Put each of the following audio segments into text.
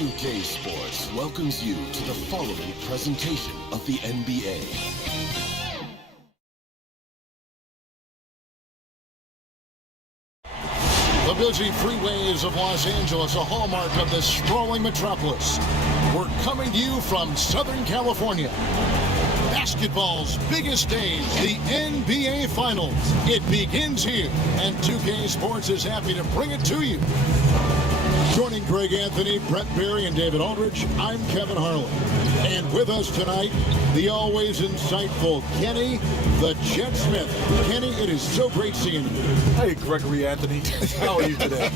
2K Sports welcomes you to the following presentation of the NBA. The busy freeways of Los Angeles, a hallmark of this sprawling metropolis. We're coming to you from Southern California. Basketball's biggest stage, the NBA Finals. It begins here, and 2K Sports is happy to bring it to you. Joining Greg Anthony, Brett Berry, and David Aldridge, I'm Kevin Harlan. And with us tonight, the always insightful Kenny, the Jet Smith. Kenny, it is so great seeing you. Hey, Gregory Anthony. How are you today?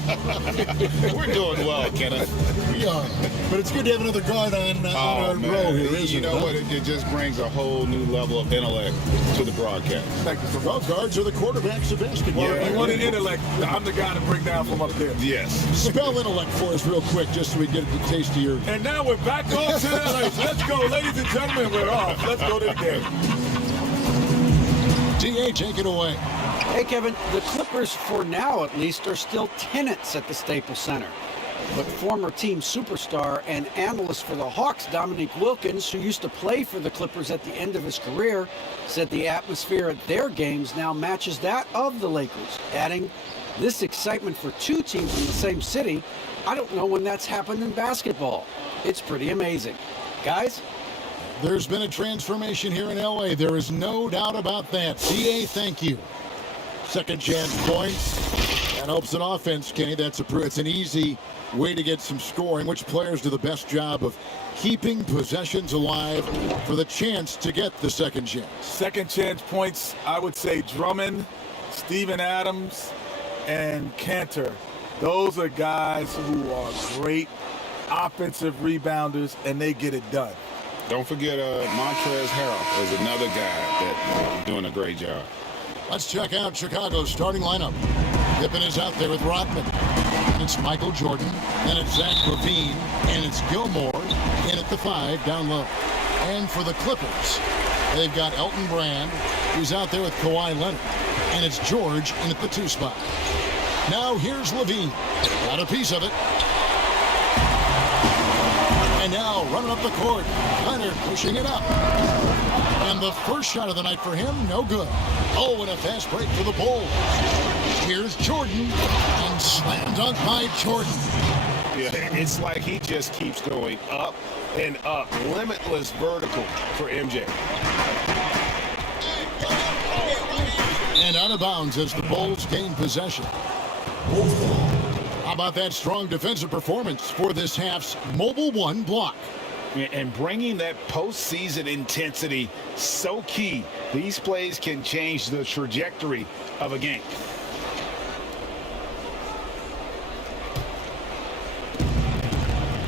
We're doing well, Kenneth. We are. But it's good to have another guard on our row here, isn't it? You know what? It just brings a whole new level of intellect to the broadcast. Thank you. Well, guards are the quarterbacks of basketball. Well, if you want an intellect, I'm the guy to bring down from up there. Yes. Spell intellect for us real quick, just so we get a taste of your... And now we're back on to the race. Let's go, ladies and gentlemen. We're off. Let's go to the game. DA, take it away. Hey, Kevin, the Clippers, for now at least, are still tenants at the Staples Center. But former team superstar and analyst for the Hawks, Dominique Wilkins, who used to play for the Clippers at the end of his career, said the atmosphere at their games now matches that of the Lakers, adding, "This excitement for two teams in the same city, I don't know when that's happened in basketball. It's pretty amazing." Guys? There's been a transformation here in L.A. There is no doubt about that. DA, thank you. Second chance points. That helps an offense, Kenny. It's an easy way to get some scoring. Which players do the best job of keeping possessions alive for the chance to get the second chance? Second chance points, I would say Drummond, Steven Adams, and Cantor. Those are guys who are great offensive rebounders, and they get it done. Don't forget Montrezl Harrell is another guy that's doing a great job. Let's check out Chicago's starting lineup. Pippen is out there with Rodman. It's Michael Jordan, and it's Zach LaVine, and it's Gilmore in at the 5 down low. And for the Clippers, they've got Elton Brand, who's out there with Kawhi Leonard, and it's George in at the 2 spot. Now here's LaVine. Got a piece of it. And now running up the court, Leonard pushing it up. And the first shot of the night for him, no good. Oh, and a fast break for the Bulls. Here's Jordan, and slam dunk by Jordan. Yeah, it's like he just keeps going up and up. Limitless vertical for MJ. And out of bounds as the Bulls gain possession. How about that strong defensive performance for this half's Mobile One block? And bringing that postseason intensity, so key. These plays can change the trajectory of a game.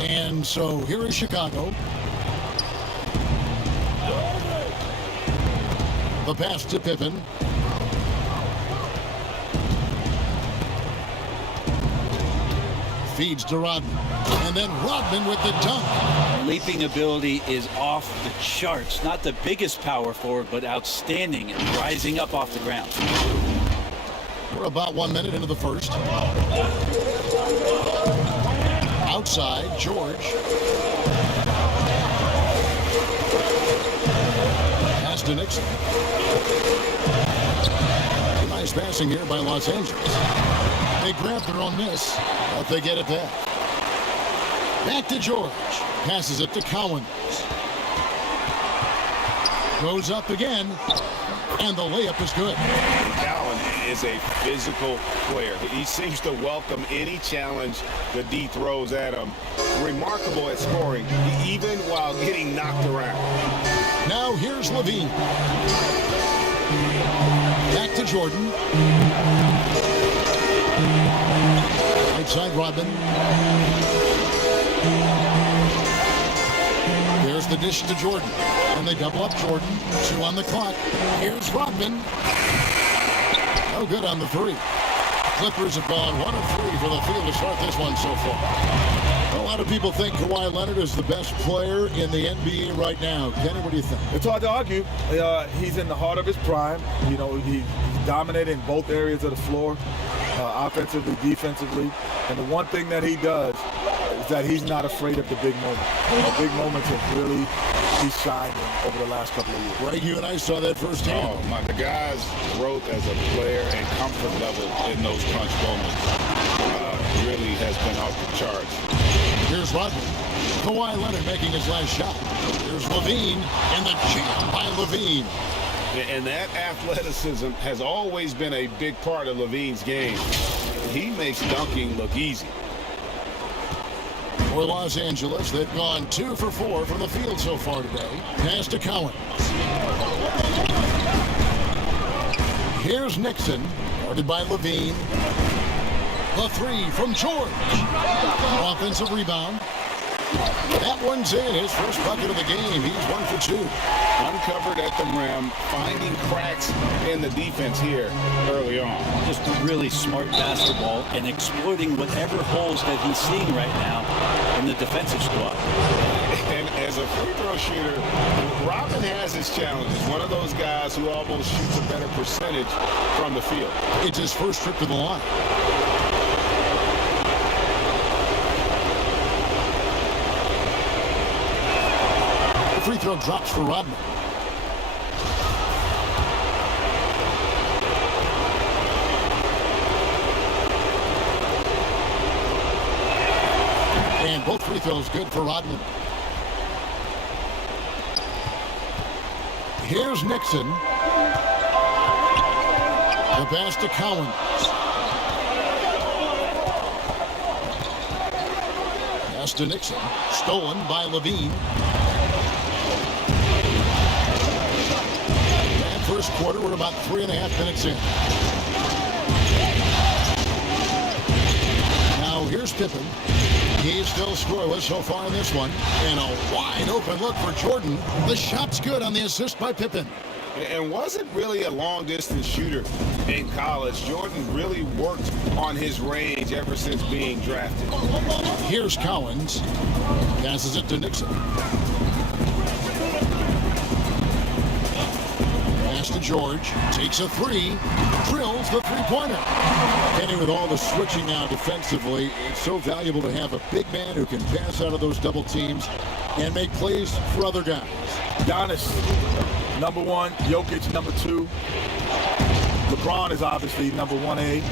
And so here is Chicago. The pass to Pippen. Feeds to Rodman. And then Rodman with the dunk. Leaping ability is off the charts. Not the biggest power forward, but outstanding and rising up off the ground. We're about 1 minute into the first. Outside, George. Pass to Nixon. Nice passing here by Los Angeles. They grab their own miss, but they get it back. Back to George. Passes it to Cowens. Goes up again, and the layup is good. Allen is a physical player. He seems to welcome any challenge the D throws at him. Remarkable at scoring, even while getting knocked around. Now here's LaVine. Back to Jordan. Right side, Rodman. There's the dish to Jordan. And they double up Jordan. 2 on the clock. Here's Rodman. No good on the 3. Clippers have gone 1 of 3 for the field to start this one so far. A lot of people think Kawhi Leonard is the best player in the NBA right now. Kenny, what do you think? It's hard to argue. He's in the heart of his prime. You know, he's dominated in both areas of the floor, offensively, defensively. And the one thing that he does is is that he's not afraid of the big moments. The big moments have really he's shining over the last couple of years. Greg, you and I saw that firsthand. Oh, the guy's growth as a player and comfort level in those crunch moments really has been off the charts. Here's Rodman. Kawhi Leonard making his last shot. Here's Levine, and the jam by Levine. And that athleticism has always been a big part of Levine's game. He makes dunking look easy. For Los Angeles, they've gone 2 for 4 from the field so far today. Pass to Collins. Here's Nixon, guarded by Levine. The 3 from George. Offensive rebound. That one's in, his first bucket of the game. He's 1 for 2. Uncovered at the rim, finding cracks in the defense here early on. Just really smart basketball and exploiting whatever holes that he's seeing right now in the defensive squad. And as a free throw shooter, Robin has his challenges. One of those guys who almost shoots a better percentage from the field. It's his first trip to the line. The free throw drops for Rodman. And both free throws good for Rodman. Here's Nixon. The pass to Collins. Pass to Nixon. Stolen by Levine. And first quarter, we're about 3.5 minutes in. Now here's Pippen. He's still scoreless so far in this one. And a wide open look for Jordan. The shot's good on the assist by Pippen. And wasn't really a long-distance shooter in college. Jordan really worked on his range ever since being drafted. Here's Collins. Passes it to Nixon. Pass to George. Takes a 3. Drills the three-pointer. Kenny, with all the switching now defensively, it's so valuable to have a big man who can pass out of those double teams and make plays for other guys. Giannis, number 1. Jokic, number 2. LeBron is obviously number 1A.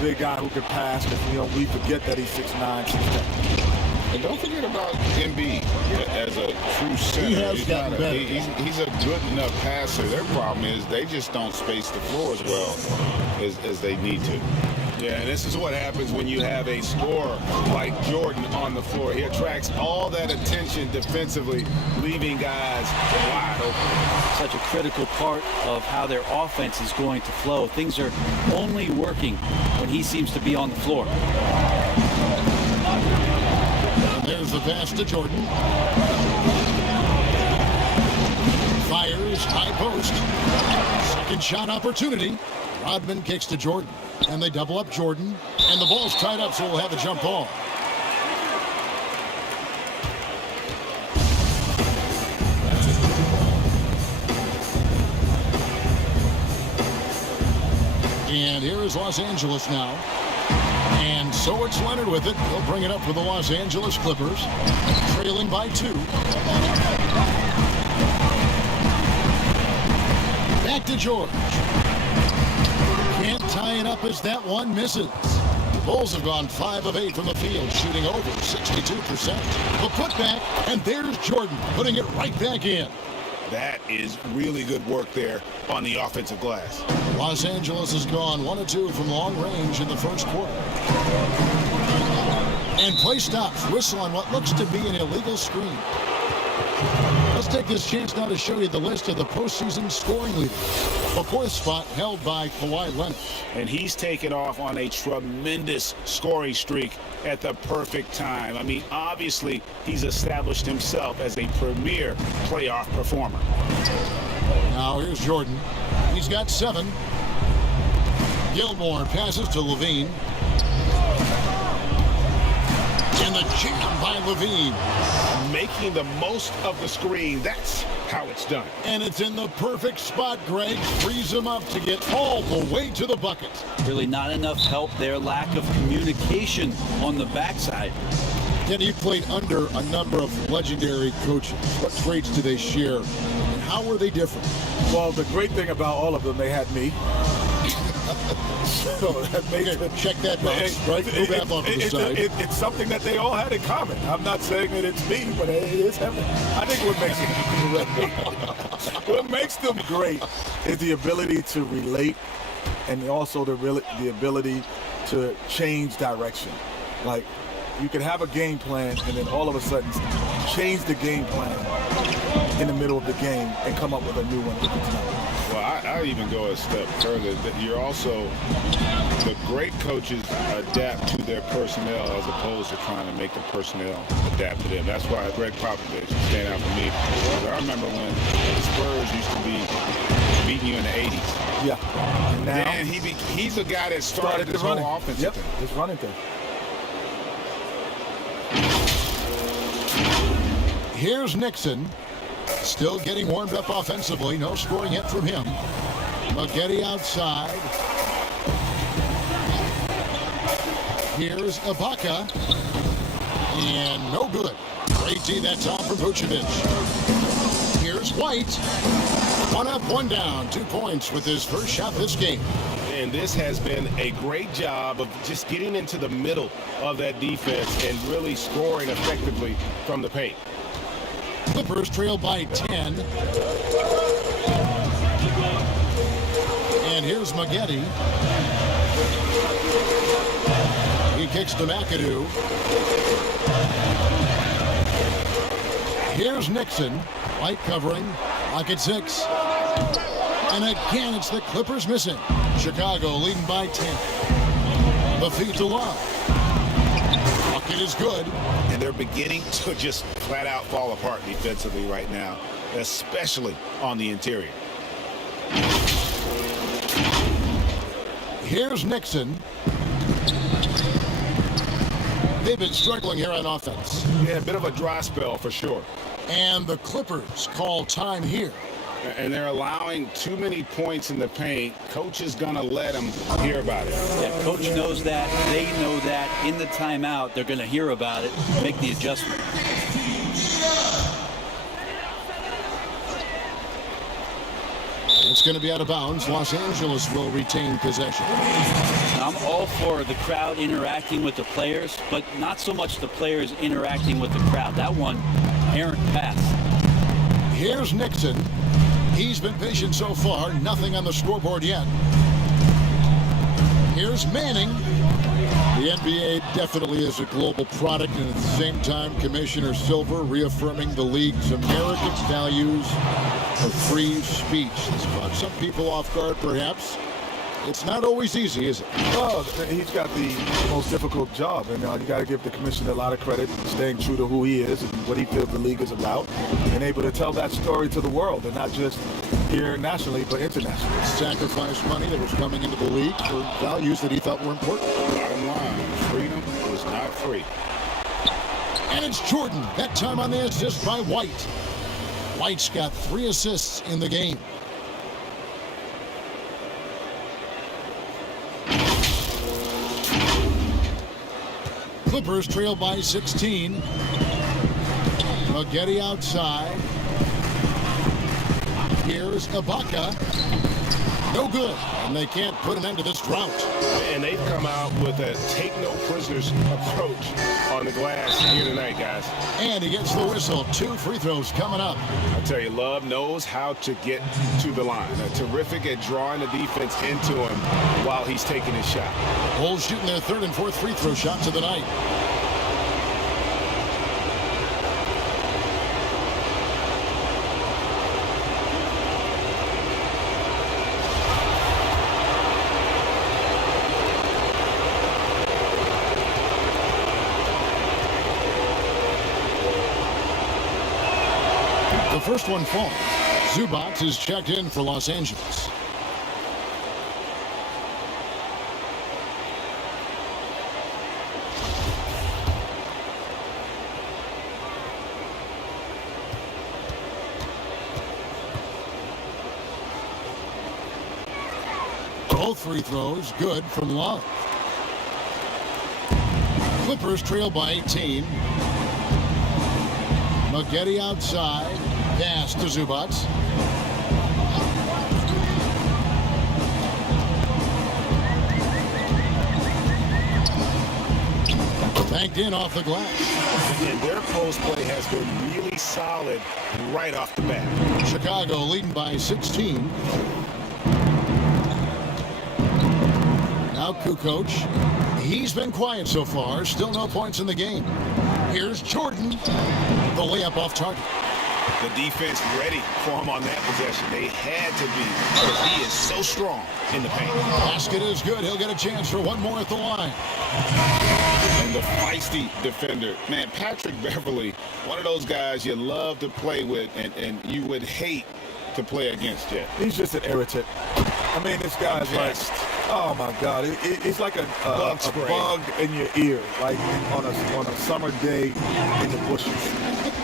Big guy who can pass, because we forget that he's 6'9", 6'10". And don't forget about Embiid as a true center. He has gotten better. He's a good enough passer. Their problem is they just don't space the floor as well as they need to. Yeah, and this is what happens when you have a scorer like Jordan on the floor. He attracts all that attention defensively, leaving guys wide open. Such a critical part of how their offense is going to flow. Things are only working when he seems to be on the floor. And there's the pass to Jordan. Fires, high post. Second shot opportunity. Rodman kicks to Jordan. And they double up Jordan. And the ball's tied up, so we'll have a jump ball. And here is Los Angeles now. And so it's Leonard with it. He'll bring it up for the Los Angeles Clippers. Trailing by 2. Back to George. Can't tie it up as that one misses. The Bulls have gone 5 of 8 from the field, shooting over 62%. The putback, and there's Jordan putting it right back in. That is really good work there on the offensive glass. Los Angeles has gone 1 of 2 from long range in the first quarter. And play stops. Whistle on what looks to be an illegal screen. Let's take this chance now to show you the list of the postseason scoring leaders. The 4th spot held by Kawhi Leonard. And he's taken off on a tremendous scoring streak at the perfect time. I mean, obviously, he's established himself as a premier playoff performer. Now here's Jordan. He's got 7. Gilmore passes to Levine. And the jam by Levine. Making the most of the screen. That's how it's done. And it's in the perfect spot, Greg. Frees him up to get all the way to the bucket. Really not enough help there. Lack of communication on the backside. Kenny, you played under a number of legendary coaches. What traits do they share, and how were they different? Well, the great thing about all of them, they had me. So that makes Okay, check that box, right? Move that off to the side. It's something that they all had in common. I'm not saying that it's me, but it is him. I think what makes them great is the ability to relate, and also the ability to change direction. Like, you can have a game plan and then all of a sudden change the game plan in the middle of the game and come up with a new one if it's not. Well, I even go a step further. That you're also, the great coaches adapt to their personnel as opposed to trying to make the personnel adapt to them. That's why Greg Popovich stand out for me. Because I remember when the Spurs used to be beating you in the 80s. Yeah. And now Then he's the guy that started this whole offense. Yep, this running thing. Here's Nixon, still getting warmed up offensively. No scoring yet from him. Maggette outside. Here's Ibaka. And no good. Great D that time from Vucevic. Here's White. 1 up, 1 down. 2 points with his first shot this game. And this has been a great job of just getting into the middle of that defense and really scoring effectively from the paint. Clippers trail by 10. And here's Maggette. He kicks to McAdoo. Here's Nixon. White covering. Lock at 6. And again, it's the Clippers missing. Chicago leading by 10. The feed to Love. Bucket is good. And they're beginning to just flat out fall apart defensively right now, especially on the interior. Here's Nixon. They've been struggling here on offense. Yeah, a bit of a dry spell for sure. And the Clippers call time here. And they're allowing too many points in the paint. Coach is going to let them hear about it. Yeah, coach knows that. They know that. In the timeout, they're going to hear about it, make the adjustment. It's going to be out of bounds. Los Angeles will retain possession. I'm all for the crowd interacting with the players, but not so much the players interacting with the crowd. That one, errant pass. Here's Nixon. He's been patient so far. Nothing on the scoreboard yet. Here's Manning. The NBA definitely is a global product, and at the same time, Commissioner Silver reaffirming the league's American values of free speech. This caught some people off guard, perhaps. It's not always easy, is it? Well, he's got the most difficult job, and you got to give the commissioner a lot of credit, staying true to who he is and what he feels the league is about, and able to tell that story to the world, and not just here nationally, but internationally. Sacrificed money that was coming into the league for values that he thought were important. Bottom line, freedom is not free. And it's Jordan. That time on the assist by White. White's got 3 assists in the game. Clippers trail by 16. Maggette outside. Here's Ibaka. No good. And they can't put an end to this drought. And they've come out with a take-no-prisoners approach on the glass here tonight, guys. And he gets the whistle. 2 free throws coming up. I tell you, Love knows how to get to the line. Terrific at drawing the defense into him while he's taking his shot. Bulls shooting their 3rd and 4th free throw shots of the night. The first one falls. Zubac is checked in for Los Angeles. Both free throws good from Love. Clippers trail by 18. Maggette outside. Pass to Zubac. Banked in off the glass. And their post play has been really solid right off the bat. Chicago leading by 16. Now Kukoc. He's been quiet so far. Still no points in the game. Here's Jordan. The layup off target. The defense ready for him on that possession. They had to be, because he is so strong in the paint. Basket is good. He'll get a chance for one more at the line. And the feisty defender. Man, Patrick Beverly, one of those guys you love to play with and you would hate to play against yet. He's just an irritant. I mean, this guy's like, oh my God, it's like a bug in your ear, like on a summer day in the bushes.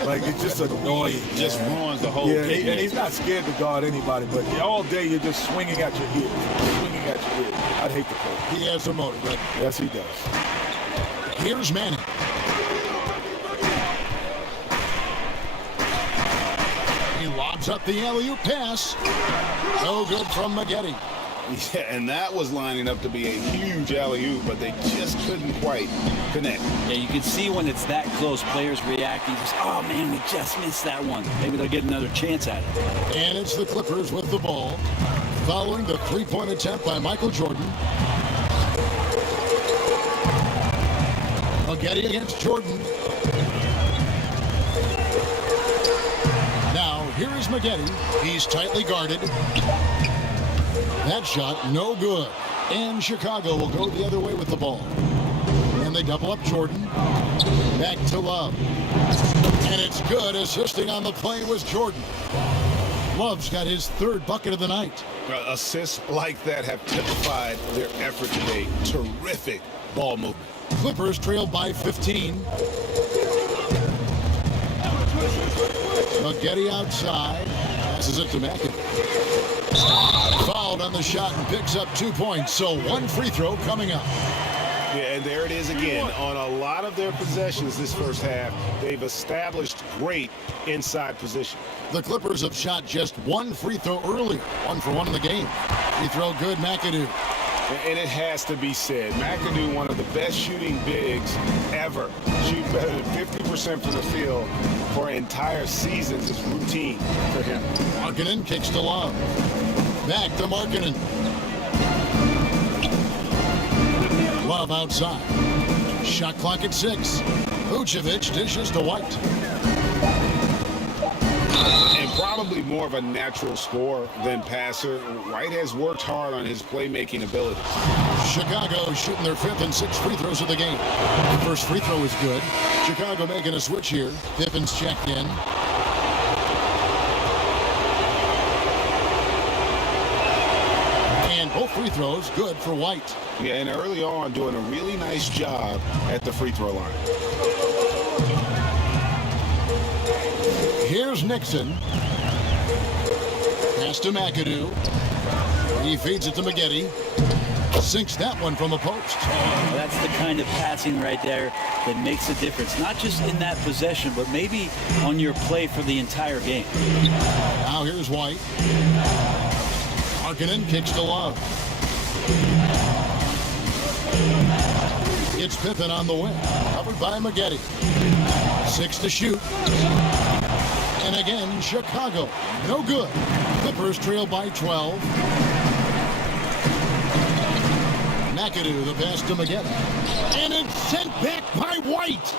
Like, it's just annoying. It just ruins the whole and picnic. he's not scared to guard anybody, but all day you're just swinging at your ears, swinging at your ears. I'd hate to play. He has a motive, right? Yes, he does. Here's Manning. He lobs up the alley-oop pass. No good from Maggette. Yeah, and that was lining up to be a huge alley-oop, but they just couldn't quite connect. Yeah, you can see when it's that close, players reacting. Just, oh, man, we just missed that one. Maybe they'll get another chance at it. And it's the Clippers with the ball, following the three-point attempt by Michael Jordan. Maggette against Jordan. Now, here is Maggette. He's tightly guarded. That shot, no good. And Chicago will go the other way with the ball. And they double up Jordan. Back to Love. And it's good. Assisting on the play was Jordan. Love's got his third bucket of the night. Assists like that have typified their effort today. Terrific ball movement. Clippers trail by 15. Maggette outside. Passes it to McAdoo. Fouled on the shot and picks up 2 points. So one free throw coming up. Yeah, and there it is again. On a lot of their possessions this first half, they've established great inside position. The Clippers have shot just one free throw earlier. 1 for 1 in the game. Free throw good, McAdoo. And it has to be said, McAdoo, one of the best shooting bigs ever. Shoot better than 50% from the field for entire seasons is routine for him. Markkanen kicks to Love. Back to Markkanen. Love outside. Shot clock at 6. Vucevic dishes to White. And probably more of a natural scorer than passer. White has worked hard on his playmaking ability. Chicago shooting their 5th and 6th free throws of the game. The first free throw is good. Chicago making a switch here. Pippen's checked in. And both free throws good for White. Yeah, and early on doing a really nice job at the free throw line. Here's Nixon. Pass to McAdoo. He feeds it to Maggette. Sinks that one from the post. That's the kind of passing right there that makes a difference. Not just in that possession, but maybe on your play for the entire game. Now here's White. Markkanen kicks to Love. It's Pippen on the wing. Covered by Maggette. 6 to shoot. And again, Chicago. No good. Clippers trail by 12. McAdoo, the pass to Maggette. And it's sent back by White.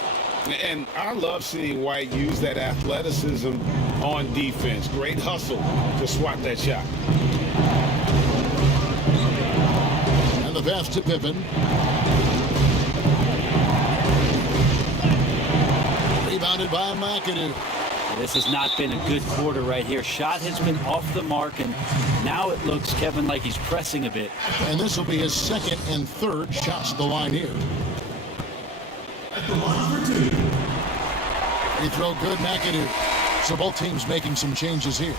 And I love seeing White use that athleticism on defense. Great hustle to swat that shot. And the pass to Pippen. Rebounded by McAdoo. This has not been a good quarter right here. Shot has been off the mark, and now it looks, Kevin, like he's pressing a bit. And this will be his 2nd and 3rd shots at the line here. Free throw good, McAdoo. So both teams making some changes here.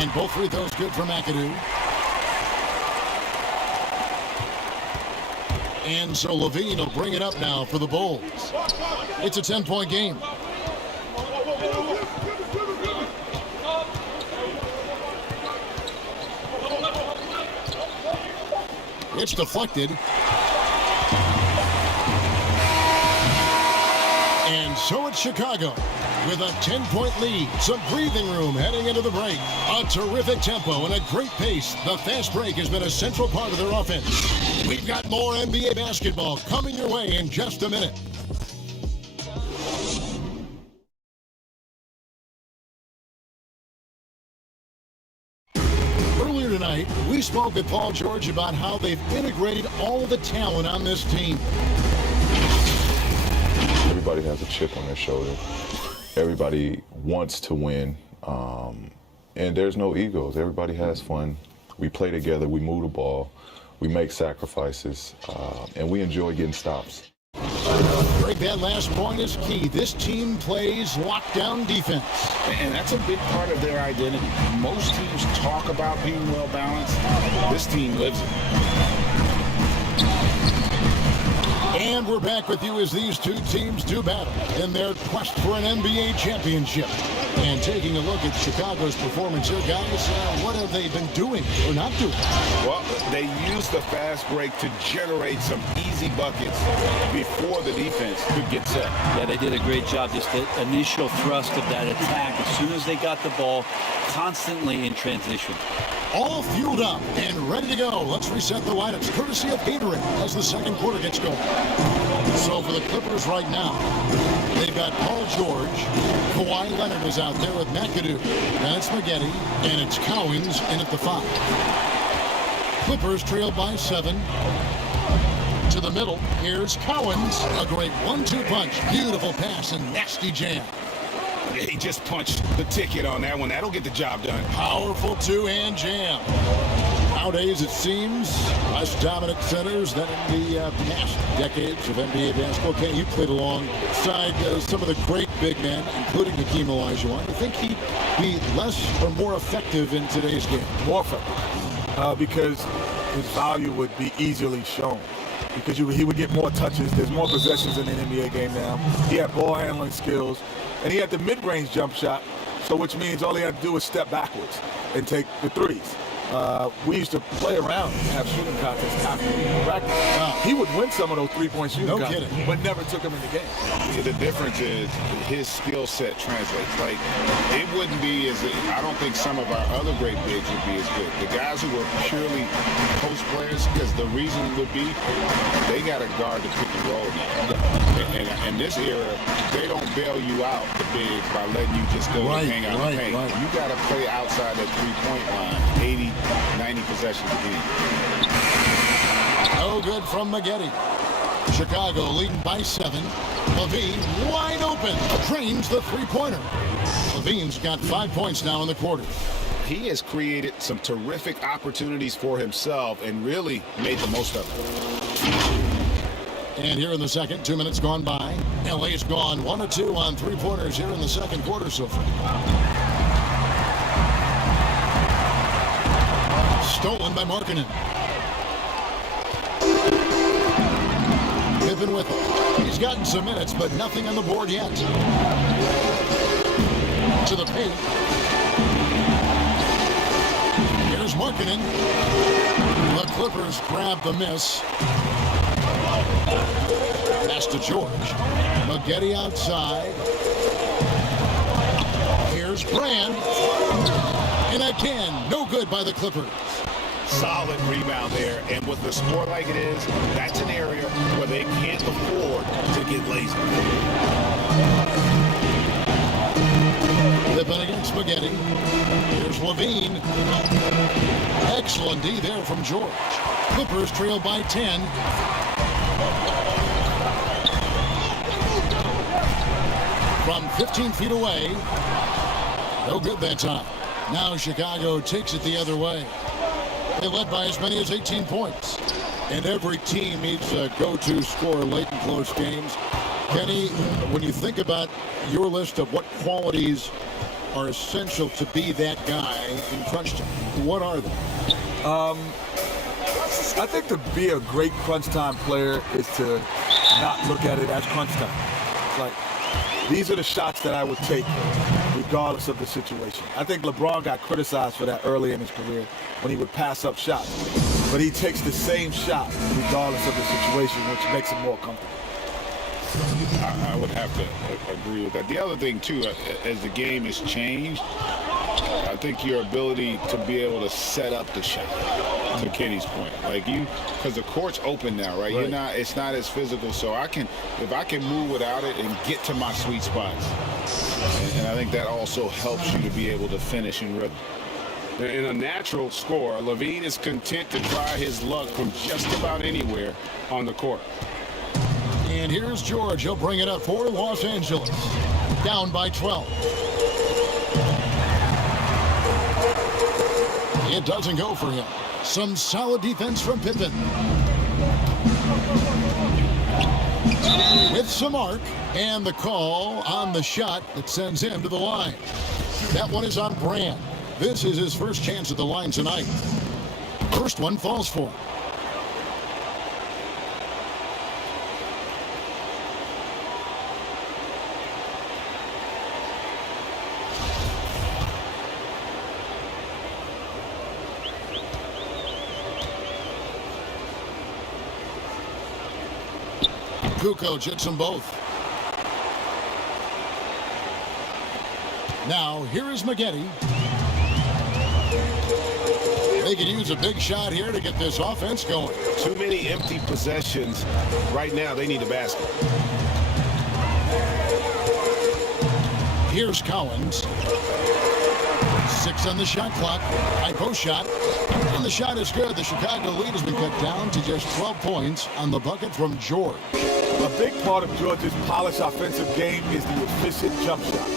And both free throws good for McAdoo. And so Levine will bring it up now for the Bulls. It's a 10-point game. It's deflected. And so it's Chicago with a 10-point lead. Some breathing room heading into the break. A terrific tempo and a great pace. The fast break has been a central part of their offense. We've got more NBA basketball coming your way in just a minute. Earlier tonight, we spoke with Paul George about how they've integrated all the talent on this team. Everybody has a chip on their shoulder. Everybody wants to win, and there's no egos. Everybody has fun. We play together, we move the ball, we make sacrifices, and we enjoy getting stops. Greg, that last point is key. This team plays lockdown defense. And that's a big part of their identity. Most teams talk about being well-balanced. This team lives it. And we're back with you as these two teams do battle in their quest for an NBA championship. And taking a look at Chicago's performance here, guys, what have they been doing or not doing? Well, they used the fast break to generate some easy buckets before the defense could get set. Yeah, they did a great job. Just the initial thrust of that attack, as soon as they got the ball, constantly in transition. All fueled up and ready to go. Let's reset the lineups, courtesy of Gatorade, as the second quarter gets going. So for the Clippers right now, they've got Paul George. Kawhi Leonard is out there with McAdoo. Then it's Spaghetti, and it's Cowens in at the 5. Clippers trailed by 7. To the middle, here's Cowens. A great 1-2 punch. Beautiful pass and nasty jam. Yeah, he just punched the ticket on that one. That'll get the job done. Powerful two-hand jam. Nowadays, it seems, less dominant centers than in the past decades of NBA basketball. Kenny, you played alongside some of the great big men, including Hakeem Olajuwon. You think he'd be less or more effective in today's game? More effective, because his value would be easily shown. Because he would get more touches. There's more possessions in the NBA game now. He had ball handling skills. And he had the mid-range jump shot, so which means all he had to do was step backwards and take the threes. We used to play around and have shooting contests after practice. He would win some of those three-point shooting contests, but never took them in the game. Yeah, the difference is his skill set translates. Like, it wouldn't be I don't think some of our other great bigs would be as good. The guys who were purely post players, because the reason would be they got a guard to pick and roll now. And in this era, they don't bail you out, the bigs, by letting you just go and hang out and paint. You got to play outside that three-point line, 80, 90 possessions a game. No good from Spaghetti. Chicago leading by 7. Levine wide open. Drains the three-pointer. Levine's got 5 points now in the quarter. He has created some terrific opportunities for himself and really made the most of it. And here in the second, 2 minutes gone by. LA's gone 1 of 2 on three-pointers here in the second quarter so far. Stolen by Markkanen. Pippen with it. He's gotten some minutes, but nothing on the board yet. To the paint. Here's Markkanen. The Clippers grab the miss. Pass to George. Spaghetti outside. Here's Brand. And again, no good by the Clippers. Solid rebound there, and with the score like it is, that's an area where they can't afford to get lazy. Pippen against Spaghetti. Here's Levine. Excellent D there from George. Clippers trail by 10. From 15 feet away. No good that time. Now Chicago takes it the other way. They led by as many as 18 points. And every team needs a go-to scorer late in close games. Kenny, when you think about your list of what qualities are essential to be that guy in crunch time. What are they? I think to be a great crunch time player is to not look at it as crunch time. Like, these are the shots that I would take regardless of the situation. I think LeBron got criticized for that early in his career when he would pass up shots. But he takes the same shot regardless of the situation, which makes him more comfortable. I would have to agree with that. The other thing, too, as the game has changed, I think your ability to be able to set up the shot, to Kenny's point, like because the court's open now, right? It's not as physical, so if I can move without it and get to my sweet spots, and I think that also helps you to be able to finish in rhythm. In a natural score, LaVine is content to try his luck from just about anywhere on the court. And here's George. He'll bring it up for Los Angeles. Down by 12. It doesn't go for him. Some solid defense from Pippen. With some arc, and the call on the shot that sends him to the line. That one is on Brand. This is his first chance at the line tonight. First one falls for him. Kukoc hits them both. Now, here is Maggette. They could use a big shot here to get this offense going. Too many empty possessions. Right now, they need a basket. Here's Collins. 6 on the shot clock. High post shot. And the shot is good. The Chicago lead has been cut down to just 12 points on the bucket from George. A big part of George's polished offensive game is the efficient jump shot.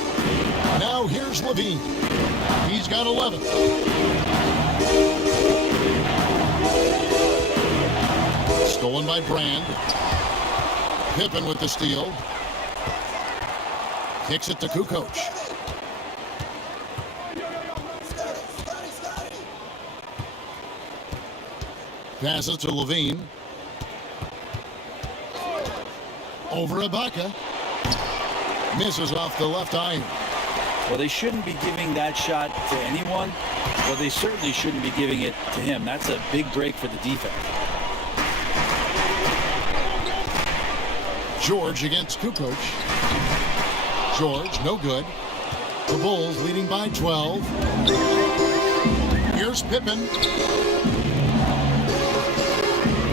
Now here's LaVine. He's got 11. Stolen by Brand. Pippen with the steal. Kicks it to Kukoc. Passes to LaVine. Over Ibaka. Misses off the left iron. Well, they shouldn't be giving that shot to anyone, but they certainly shouldn't be giving it to him. That's a big break for the defense. George against Kukoc. George, no good. The Bulls leading by 12. Here's Pippen.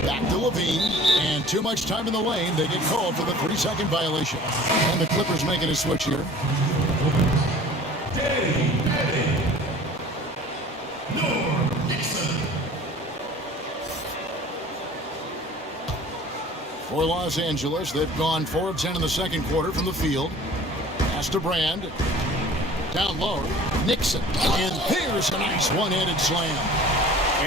Back to LaVine. And too much time in the lane. They get called for the 3-second violation. And the Clippers making a switch here. For Los Angeles, they've gone 4 of 10 in the second quarter from the field. Pass to Brand. Down low. Nixon. And there's a nice one-handed slam.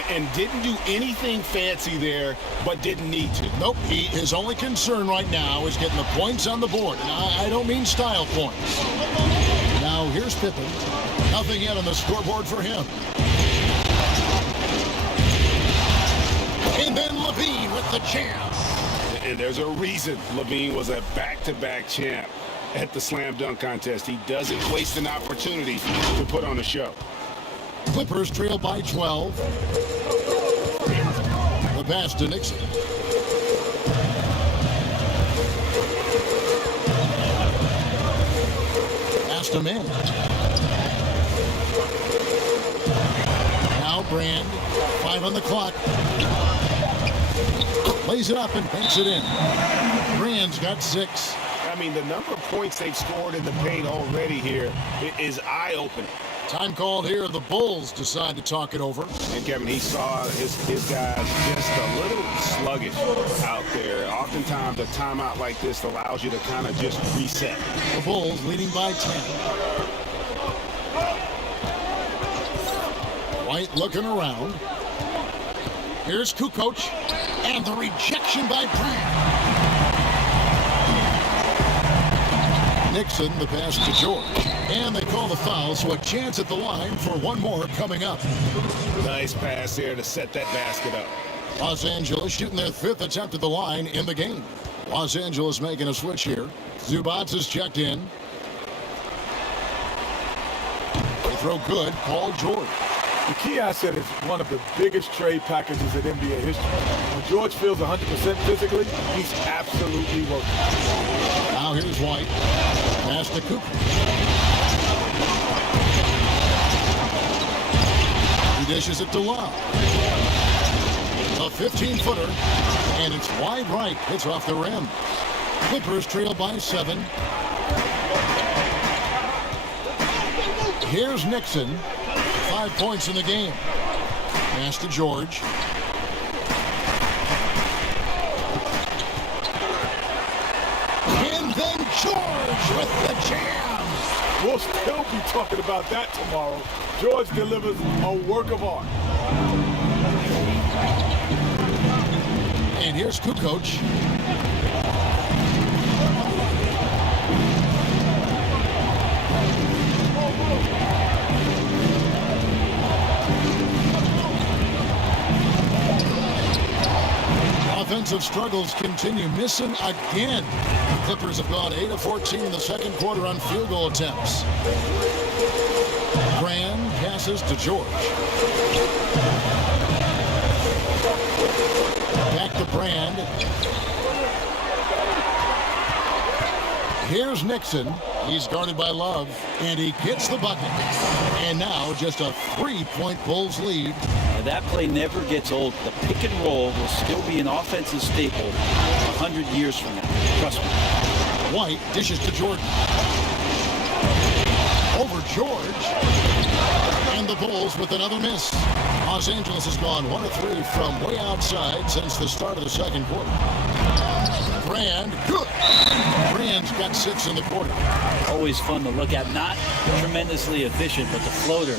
And didn't do anything fancy there, but didn't need to. Nope. His only concern right now is getting the points on the board. And I don't mean style points. Now here's Pippen. Nothing yet on the scoreboard for him. And then LaVine with the jam. And there's a reason LaVine was a back-to-back champ at the slam dunk contest. He doesn't waste an opportunity to put on a show. Clippers trail by 12. The pass to Nixon. Pass to man. Now Brand. 5 on the clock. Plays it up and banks it in. Brand's got 6. I mean, the number of points they've scored in the paint already here is eye-opening. Time called here. The Bulls decide to talk it over. And Kevin, he saw his guys just a little sluggish out there. Oftentimes, a timeout like this allows you to kind of just reset. The Bulls leading by 10. White looking around. Here's Kukoc. And the rejection by Brand. Nixon, the pass to George. And they call the foul, so a chance at the line for one more coming up. Nice pass here to set that basket up. Los Angeles shooting their 5th attempt at the line in the game. Los Angeles making a switch here. Zubats is checked in. They throw good. Paul George. The key asset is one of the biggest trade packages in NBA history. When George feels 100% physically, he's absolutely working. Now here's White. Pass to Cooper. He dishes it to Love. A 15-footer, and it's wide right. It's off the rim. Clippers trail by 7. Here's Nixon. 5 points in the game. Pass to George. And then George with the jam. We'll still be talking about that tomorrow. George delivers a work of art. And here's Kukoc. Offensive struggles continue, missing again. The Clippers have gone 8 of 14 in the second quarter on field goal attempts. Brand passes to George. Back to Brand. Here's Nixon. He's guarded by Love, and he gets the bucket. And now just a 3-point Bulls lead. Now that play never gets old. The pick and roll will still be an offensive staple 100 years from now. Trust me. White dishes to Jordan. Over George. And the Bulls with another miss. Los Angeles has gone 1 of 3 from way outside since the start of the second quarter. Brand, good. Brand's got 6 in the quarter. Always fun to look at. Not tremendously efficient, but the floater,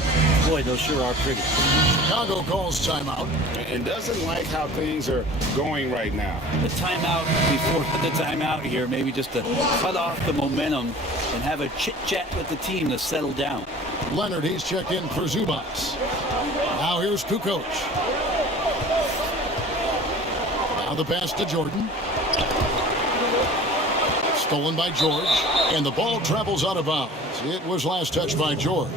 boy, those sure are pretty. Chicago calls timeout. And doesn't like how things are going right now. The timeout before the timeout here, maybe just to cut off the momentum and have a chit-chat with the team to settle down. Leonard, he's checked in for Zubats. Now here's Kukoc. Now the pass to Jordan. Stolen by George, and the ball travels out of bounds. It was last touched by George.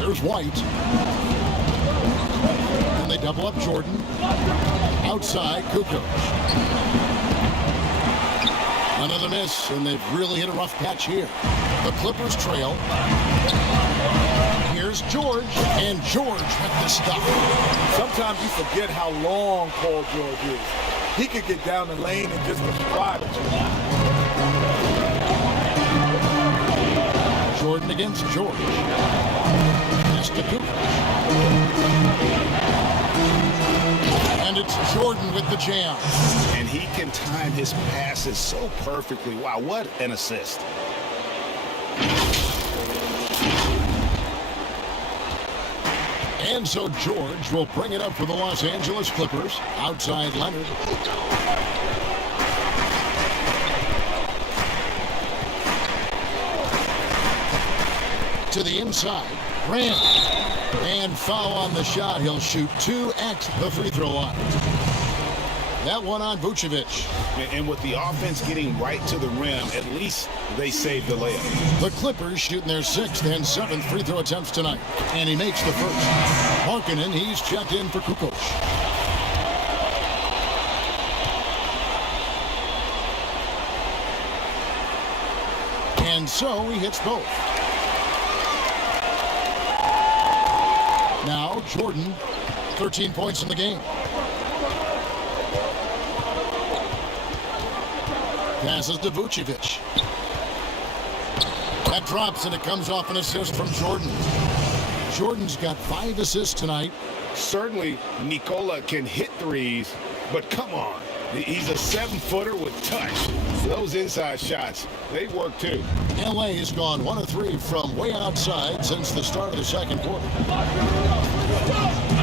There's White. And they double up Jordan. Outside, Kukoc. Another miss, and they've really hit a rough patch here. The Clippers trail. Here's George, and George with the stop. Sometimes you forget how long Paul George is. He could get down the lane and just describe it. Jordan against George. Pass to Cooper. And it's Jordan with the jam. And he can time his passes so perfectly. Wow, what an assist. And so George will bring it up for the Los Angeles Clippers. Outside Leonard. To the inside. Grant. And foul on the shot. He'll shoot 2 at the free throw line. That one on Vucevic. And with the offense getting right to the rim, at least they saved the layup. The Clippers shooting their 6th and 7th free throw attempts tonight. And he makes the first. Markkanen, he's checked in for Kukoc. And so he hits both. Now Jordan, 13 points in the game. Passes to Vucevic. That drops, and it comes off an assist from Jordan. Jordan's got 5 assists tonight. Certainly, Nikola can hit threes, but come on. He's a 7-footer with touch. Those inside shots, they work too. LA has gone 1 of 3 from way outside since the start of the second quarter.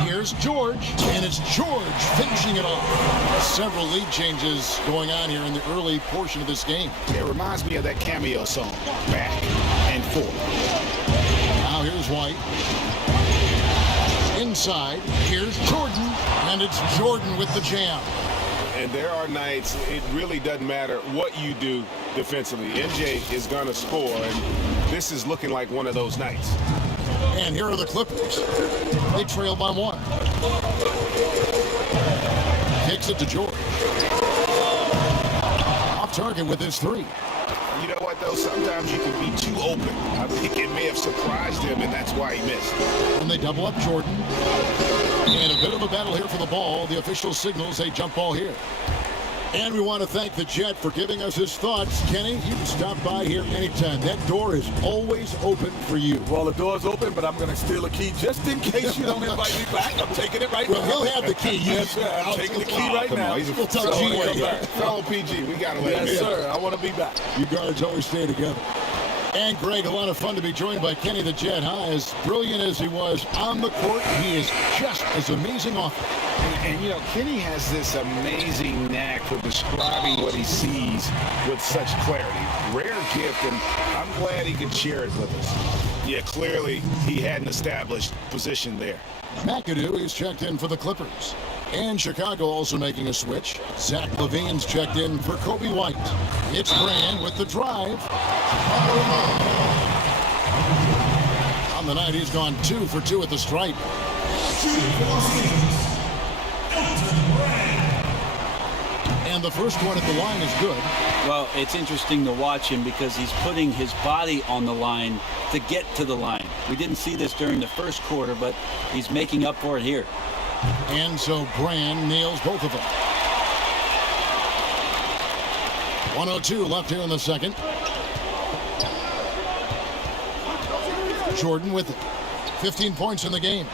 Here's Here's George, and it's George finishing it off. Several lead changes going on here in the early portion of this game. It reminds me of that cameo song, Back and Forth. Now here's White. Inside, here's Jordan, and it's Jordan with the jam. And there are nights it really doesn't matter what you do defensively. MJ is going to score, and this is looking like one of those nights. And here are the Clippers. They trail by 1. Kicks it to George. Off target with his 3. You know what, though? Sometimes you can be too open. I think it may have surprised him, and that's why he missed. And they double up Jordan. And a bit of a battle here for the ball. The official signals a jump ball here. And we want to thank the Jet for giving us his thoughts. Kenny, you can stop by here anytime. That door is always open for you. Well, the door's open, but I'm going to steal a key just in case you don't invite me back. I'm taking it right now. Well, he'll have the key. Yes, sir. I'm taking the key right now. We'll tell G-Way. Fellow PG, we got to let him Yes, in. sir. I want to be back. You guards always stay together. And Greg, a lot of fun to be joined by Kenny the Jet. As brilliant as he was on the court, he is just as amazing off. And, you know, Kenny has this amazing knack for describing what he sees with such clarity. Rare gift, and I'm glad he could share it with us. Yeah, clearly he had an established position there. McAdoo is checked in for the Clippers. And Chicago also making a switch. Zach LaVine's checked in for Kobe White. It's Brand with the drive. On the night, he's gone 2 for 2 at the stripe. And the first one at the line is good. Well, it's interesting to watch him because he's putting his body on the line to get to the line. We didn't see this during the first quarter, but he's making up for it here. And so Brand nails both of them. 1:02 left here in the second. Jordan with it. 15 points in the game.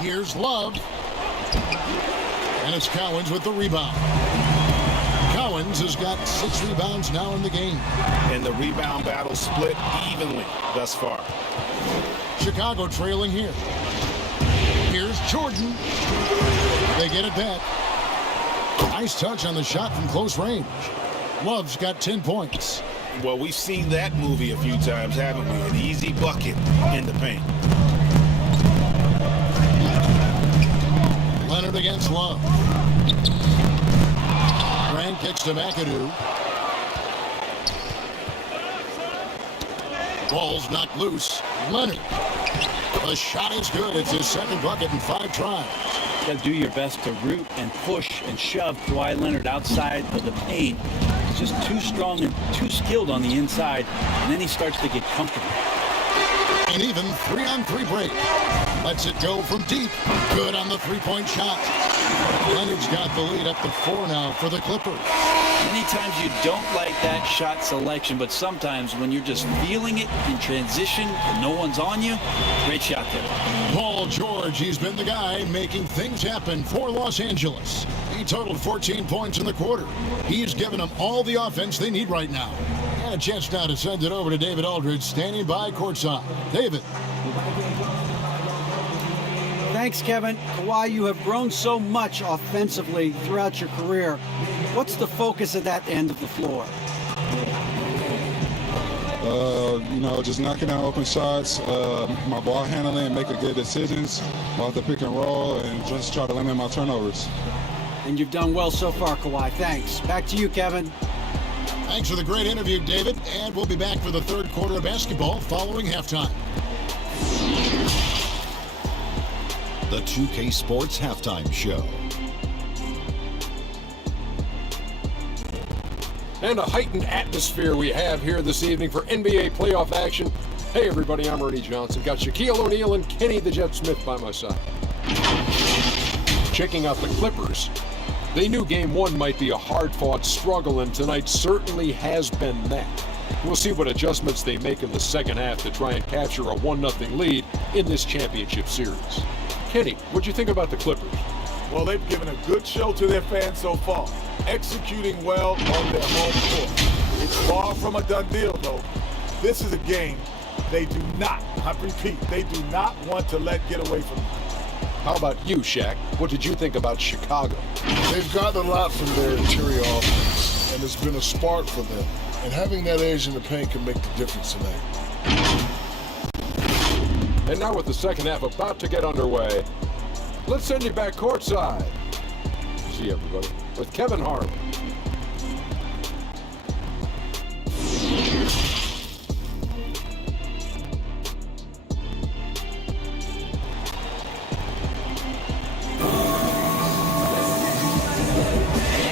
Here's Love. And it's Cowens with the rebound. Cowens has got 6 rebounds now in the game. And the rebound battle split evenly thus far. Chicago trailing here. Here's Jordan. They get it back. Nice touch on the shot from close range. Love's got 10 points. Well, we've seen that movie a few times, haven't we? An easy bucket in the paint. Leonard against Love. Brand kicks to McAdoo. Ball's knocked loose. Leonard. The shot is good. It's his second bucket in 5 tries. You got to do your best to root and push and shove Kawhi Leonard outside of the paint. He's just too strong and too skilled on the inside, and then he starts to get comfortable. An even 3-on-3 break. Lets it go from deep. Good on the 3-point shot. Leonard's got the lead up to 4 now for the Clippers. Many times you don't like that shot selection, but sometimes when you're just feeling it in transition and no one's on you, great shot there. Paul George, he's been the guy making things happen for Los Angeles. He totaled 14 points in the quarter. He's given them all the offense they need right now. And a chance now to send it over to David Aldridge, standing by courtside. David. Thanks, Kevin. Kawhi, you have grown so much offensively throughout your career. What's the focus at that end of the floor? Just knocking out open shots, my ball handling, making good decisions off the pick and roll, and just try to limit my turnovers. And you've done well so far, Kawhi. Thanks. Back to you, Kevin. Thanks for the great interview, David. And we'll be back for the third quarter of basketball following halftime. The 2K Sports Halftime Show. And a heightened atmosphere we have here this evening for NBA playoff action. Hey everybody, I'm Ernie Johnson. Got Shaquille O'Neal and Kenny the Jet Smith by my side. Checking out the Clippers. They knew Game 1 might be a hard-fought struggle, and tonight certainly has been that. We'll see what adjustments they make in the second half to try and capture a 1-0 lead in this championship series. Kenny, what'd you think about the Clippers? Well, they've given a good show to their fans so far, executing well on their home court. It's far from a done deal, though. This is a game they do not, I repeat, they do not want to let get away from them. How about you, Shaq? What did you think about Chicago? They've gotten a lot from their interior offense, and it's been a spark for them. And having that edge in the paint can make the difference tonight. And now with the second half about to get underway, let's send you back courtside. See everybody with Kevin Harlan.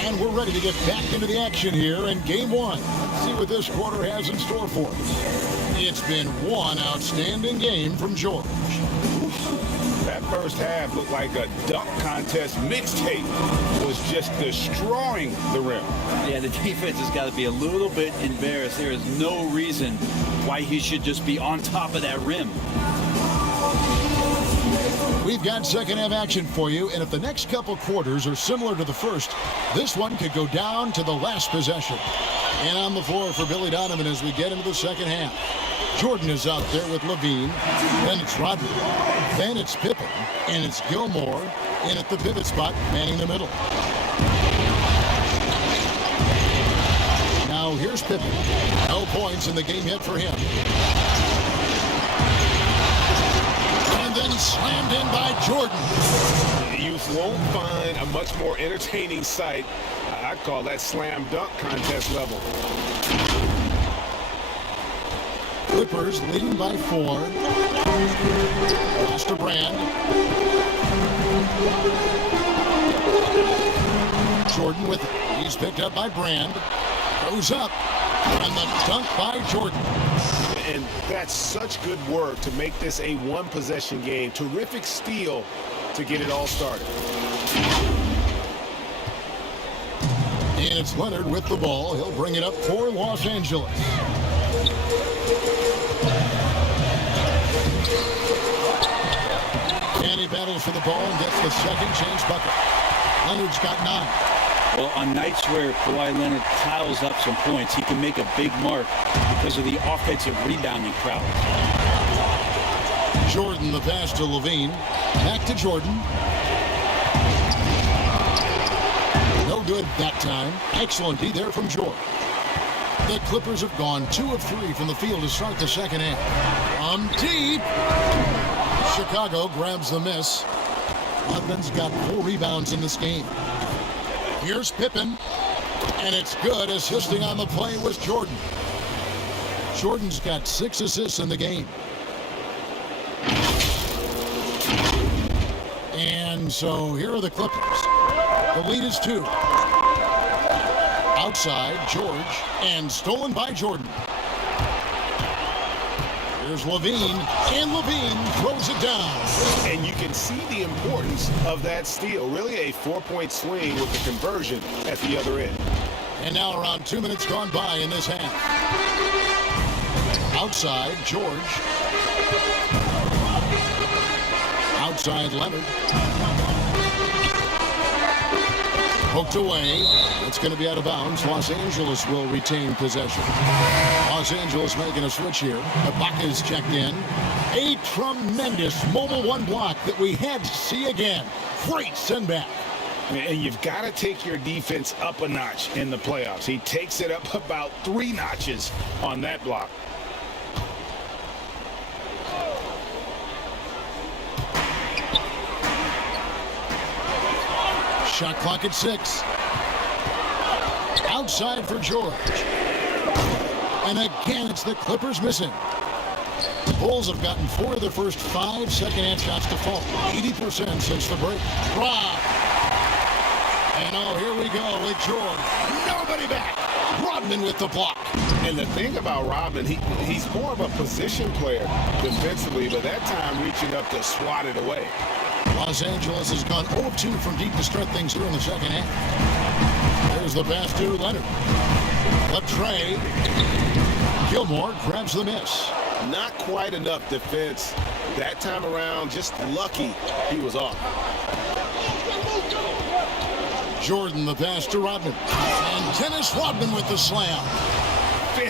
And we're ready to get back into the action here in game one. Let's see what this quarter has in store for us. It's been one outstanding game from George. That first half looked like a dunk contest mixtape. Was just destroying the rim. Yeah, the defense has got to be a little bit embarrassed. There is no reason why he should just be on top of that rim. We've got second half action for you, and if the next couple quarters are similar to the first, this one could go down to the last possession. And on the floor for Billy Donovan as we get into the second half. Jordan is out there with Levine, then it's Rodman, then it's Pippen, and it's Gilmore in at the pivot spot, manning the middle. Now here's Pippen. No points in the game yet for him. And then slammed in by Jordan. You won't find a much more entertaining sight. I'd call that slam dunk contest level. Clippers leading by 4. Pass to Brand. Jordan with it. He's picked up by Brand. Goes up. And the dunk by Jordan. And that's such good work to make this a one-possession game. Terrific steal to get it all started. And it's Leonard with the ball. He'll bring it up for Los Angeles. And he battles for the ball and gets the second chance bucket. Leonard's got 9. Well, on nights where Kawhi Leonard piles up some points, he can make a big mark because of the offensive rebounding prowess. Jordan, the pass to Levine. Back to Jordan. No good that time. Excellent D there from Jordan. The Clippers have gone 2 of 3 from the field to start the second half. Deep. Chicago grabs the miss. Rodman's got 4 rebounds in this game. Here's Pippen, and it's good. Assisting on the play was Jordan. Jordan's got 6 assists in the game. And so here are the Clippers. The lead is 2. Outside, George, and stolen by Jordan. Here's Levine, and Levine throws it down. And you can see the importance of that steal. Really a 4-point swing with the conversion at the other end. And now around 2 minutes gone by in this half. Outside, George. Outside, Leonard. Poked away. It's going to be out of bounds. Los Angeles will retain possession. Los Angeles making a switch here. Ibaka's checked in. A tremendous mobile 1 block that we had to see again. Great send back. And you've got to take your defense up a notch in the playoffs. He takes it up about 3 notches on that block. Shot clock at 6. Outside for George. And again, it's the Clippers missing. The Bulls have gotten 4 of their first 5 second-hand shots to fall. 80% since the break. Rob. And here we go with George. Nobody back. Rodman with the block. And the thing about Rodman, he's more of a position player defensively, but that time reaching up to swat it away. Los Angeles has gone 0-2 from deep to start things here in the second half. There's the pass to Leonard. Left tray. Gilmore grabs the miss. Not quite enough defense that time around. Just lucky he was off. Jordan, the pass to Rodman. And Dennis Rodman with the slam.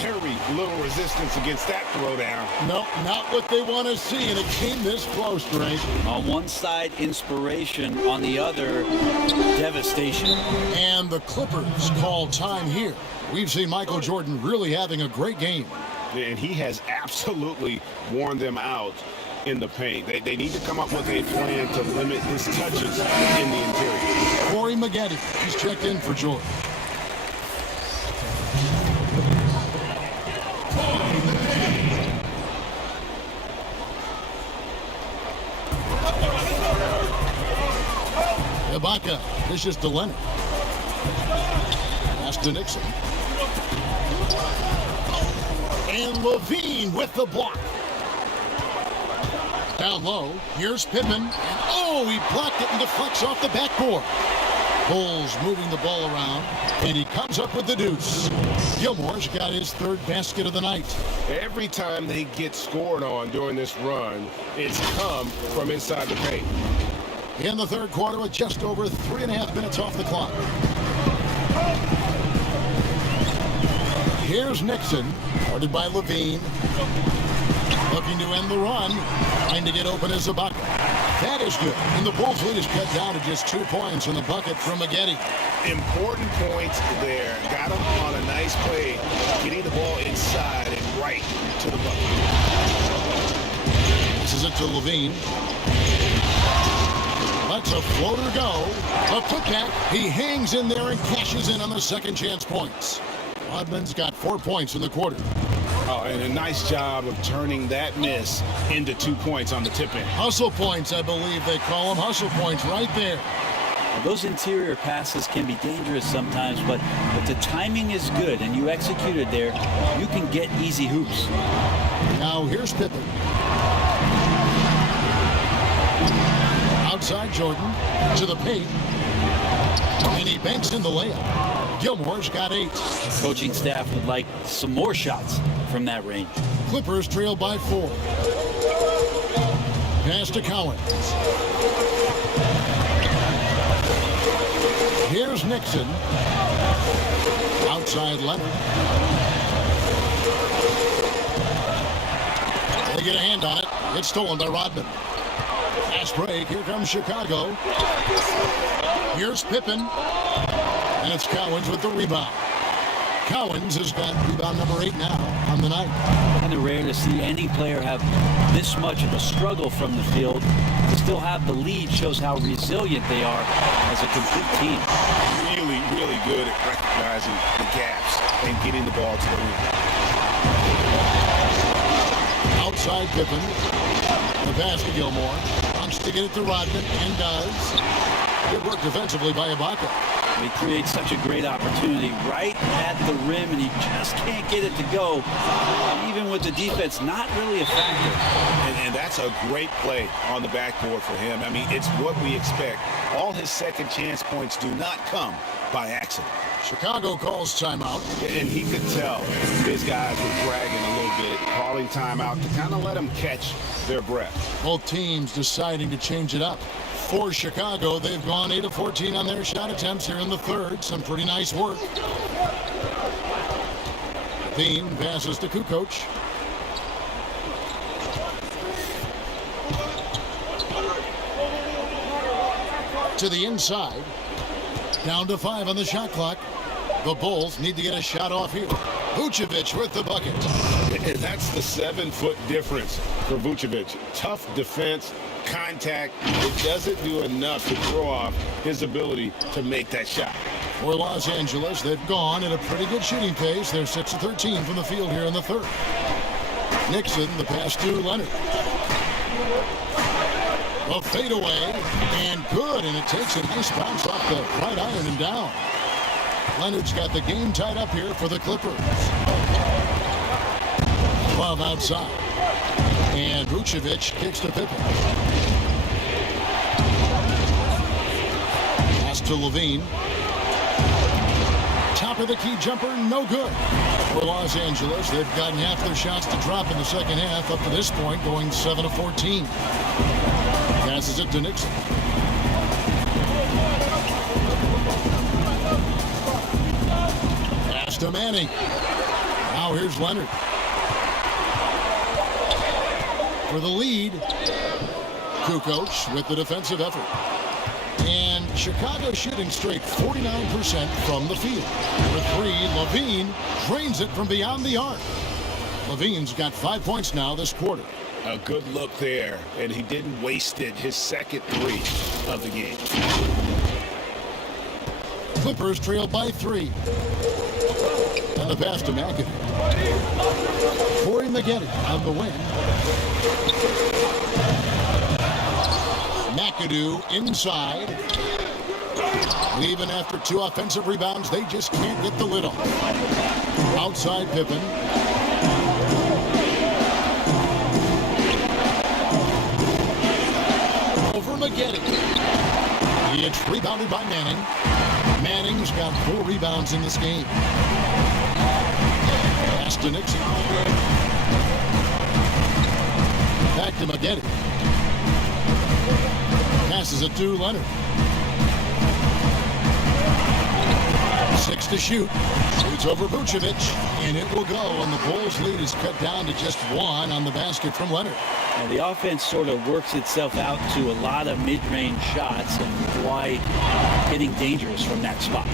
Very little resistance against that throwdown. No, not what they want to see in a team this close, Drake. On one side, inspiration. On the other, devastation. And the Clippers call time here. We've seen Michael Jordan really having a great game. And he has absolutely worn them out in the paint. They need to come up with a plan to limit his touches in the interior. Corey Maggette, he's checked in for Jordan. Ibaka dishes to Leonard. Pass to Nixon. And Levine with the block. Down low, here's Pittman. And oh, he blocked it and deflects off the backboard. Bulls moving the ball around, and he comes up with the deuce. Gilmore's got his third basket of the night. Every time they get scored on during this run, it's come from inside the paint. In the third quarter with just over 3.5 minutes off the clock. Here's Nixon, guarded by Levine. Looking to end the run. Trying to get open as Ibaka. That is good. And the Bulls lead is cut down to just 2 points in the bucket from Maggette. Important points there. Got him on a nice play, getting the ball inside and right to the bucket. This is it to Levine. Lets a floater go. A putback. He hangs in there and cashes in on the second chance points. Rodman's got 4 points in the quarter. Oh, and a nice job of turning that miss into 2 points on the tip-in. Hustle points, I believe they call them. Hustle points right there. Those interior passes can be dangerous sometimes, but if the timing is good and you execute it there, you can get easy hoops. Now here's Pippen. Outside Jordan to the paint. And he banks in the layup. Gilmore's got 8. Coaching staff would like some more shots from that range. Clippers trail by 4. Pass to Collins. Here's Nixon. Outside Leonard. They get a hand on it. It's stolen by Rodman. Fast break. Here comes Chicago. Here's Pippen. And it's Cowens with the rebound. Cowens has got rebound number 8 now on the night. Kind of rare to see any player have this much of a struggle from the field. To still have the lead shows how resilient they are as a complete team. Really, really good at recognizing the gaps and getting the ball to the rim. Outside Pippen. The pass to Gilmore. Wants to get it to Rodman and does. Good work defensively by Ibaka. He creates such a great opportunity right at the rim, and he just can't get it to go, even with the defense not really a factor. And that's a great play on the backboard for him. I mean, it's what we expect. All his second chance points do not come by accident. Chicago calls timeout. And he could tell his guys were dragging a little bit, calling timeout to kind of let them catch their breath. Both teams deciding to change it up. For Chicago, they've gone 8 of 14 on their shot attempts here in the third. Some pretty nice work. Dean passes to Kukoc. To the inside. Down to 5 on the shot clock. The Bulls need to get a shot off here. Vucevic with the bucket. And that's the 7-foot difference for Vucevic. Tough defense, contact. It doesn't do enough to throw off his ability to make that shot. For Los Angeles, they've gone at a pretty good shooting pace. They're 6 of 13 from the field here in the third. Nixon, the pass to Leonard. A fadeaway, and good, and it takes a nice bounce off the right iron and down. Leonard's got the game tied up here for the Clippers. Love outside. And Vucevic kicks to Pippen. Pass to Levine. Top of the key jumper, no good. For Los Angeles, they've gotten half their shots to drop in the second half up to this point, going 7 of 14. Passes it to Nixon. Pass to Manning. Now Now here's Leonard. For the lead, Kukoc with the defensive effort. And Chicago shooting straight 49% from the field. For three, Levine drains it from beyond the arc. Levine's got 5 points now this quarter. A good look there, and he didn't waste it. His second three of the game. Clippers trail by 3. And the pass to McAdoo. Corey Maggette on the wing. McAdoo inside. Even after 2 offensive rebounds, they just can't get the lid on. Outside Pippen. Over Maggette. It's rebounded by Manning. Manning's got 4 rebounds in this game. Pass to Nixon. Back to Maggette. Passes it to Leonard. 6 to shoot. Shoots over Vucevic, and it will go. And the Bulls' lead is cut down to just 1 on the basket from Leonard. Now the offense sort of works itself out to a lot of mid-range shots, and Dwight getting dangerous from that spot.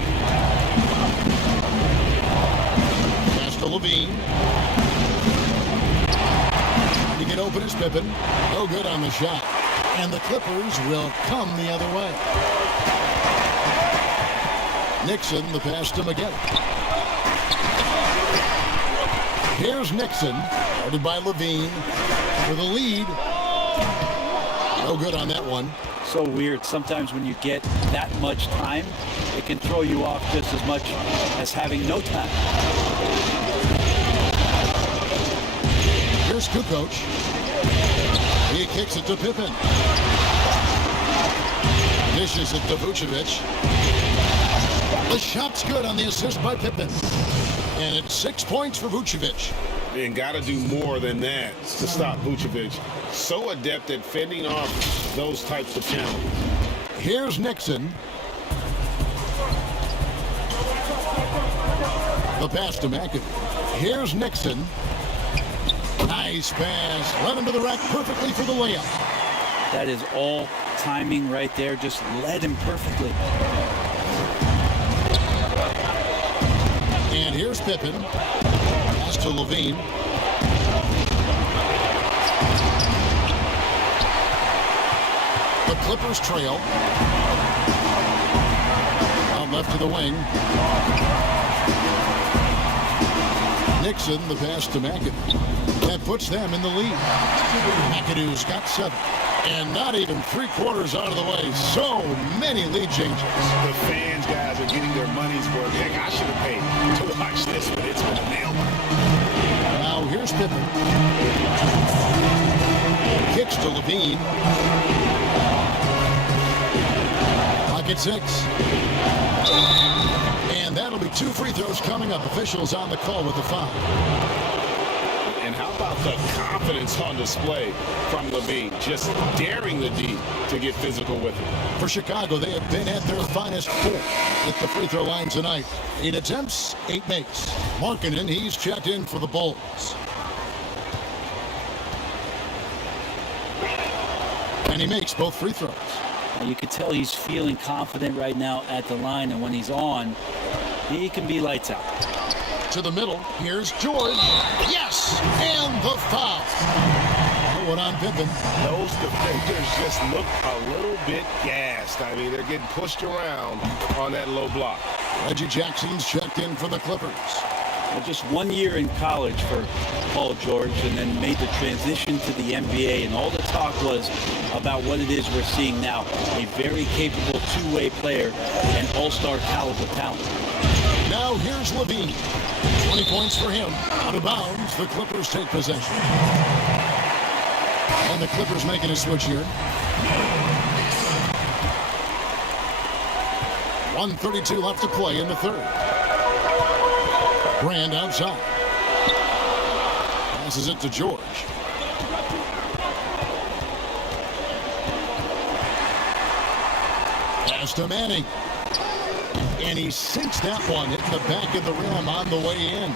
Pass to Levine. To get open is Pippen. No good on the shot. And the Clippers will come the other way. Nixon, the pass to Maggette. Here's Nixon, guarded by Levine for the lead. No good on that one. So weird. Sometimes when you get that much time, it can throw you off just as much as having no time. Here's Kukoc. He kicks it to Pippen. Dishes it to Vucevic. The shot's good on the assist by Pippen. And it's 6 points for Vucevic. And got to do more than that to stop Vucevic. So adept at fending off those types of challenges. Here's Nixon. The pass to McAdoo. Here's Nixon. Nice pass. Led him to the rack perfectly for the layup. That is all timing right there. Just led him perfectly. And here's Pippen. Pass to Levine. The Clippers trail. Out left to the wing. Nixon, the pass to McAdoo. That puts them in the lead. McAdoo's got 7. And not even 3/4 out of the way. So many lead changes. The fans, guys, are getting their money's worth. Heck, I should have paid to watch this, but it's been a nail. Now here's Pippen. Kicks to Levine. Clock at 6. And that'll be 2 free throws coming up. Officials on the call with the foul. And how about the confidence on display from Levine, just daring the D to get physical with him. For Chicago, they have been at their finest 4 at the free throw line tonight. 8 attempts, 8 makes. Markkanen, he's checked in for the Bulls. And he makes both free throws. You can tell he's feeling confident right now at the line, and when he's on, he can be lights out. To the middle, here's George. Yes! And the foul. One on Pippen. Those defenders just look a little bit gassed. I mean, they're getting pushed around on that low block. Reggie Jackson's checked in for the Clippers. Well, just 1 year in college for Paul George, and then made the transition to the NBA, and all the talk was about what it is we're seeing now. A very capable two-way player and all-star caliber talent. Now here's Levine. 20 points for him. Out of bounds, the Clippers take possession. And the Clippers making a switch here. 1:32 left to play in the third. Brand outside. Passes it to George. Pass to Manning. And he sinks that one, hitting the back of the rim on the way in.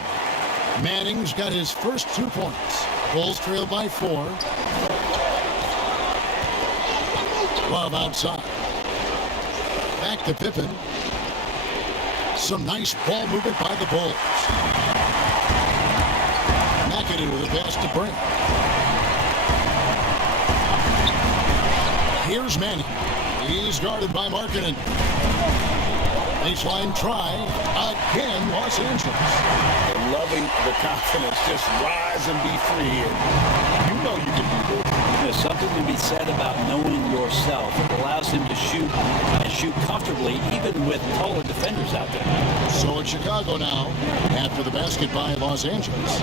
Manning's got his first 2 points. Bulls trail by 4. Love outside. Back to Pippen. Some nice ball movement by the Bulls. McAdoo with a pass to Brent. Here's Manning. He's guarded by Markkanen. Baseline try. Again, Los Angeles. Loving the confidence. Just rise and be free. And you know you can do this. There's something to be said about knowing yourself. It allows him to shoot and shoot comfortably, even with taller defenders out there. So it's Chicago now, after the basket by Los Angeles.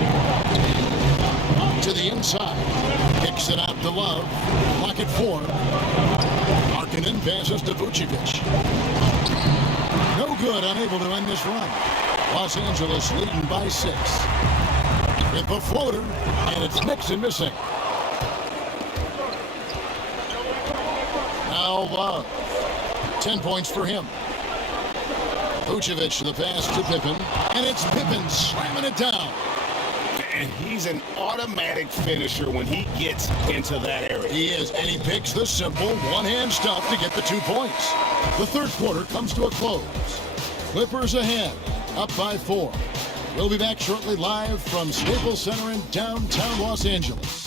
To the inside. Kicks it out to Love. Clock at 4. Markkanen passes to Vucevic. No good, unable to end this run. Los Angeles leading by 6. With the floater, and it's Nixon missing. Now Love. 10 points for him. Vucevic, the pass to Pippen, and it's Pippen slamming it down. And he's an automatic finisher when he gets into that area. He is, and he picks the simple one-hand stuff to get the 2 points. The third quarter comes to a close. Clippers ahead, up by 4. We'll be back shortly live from Staples Center in downtown Los Angeles.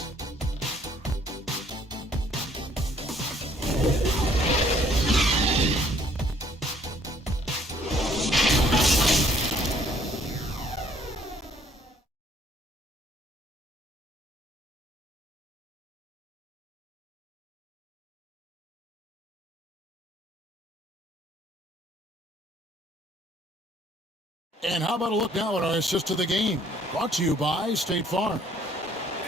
And how about a look now at our assist to the game? Brought to you by State Farm.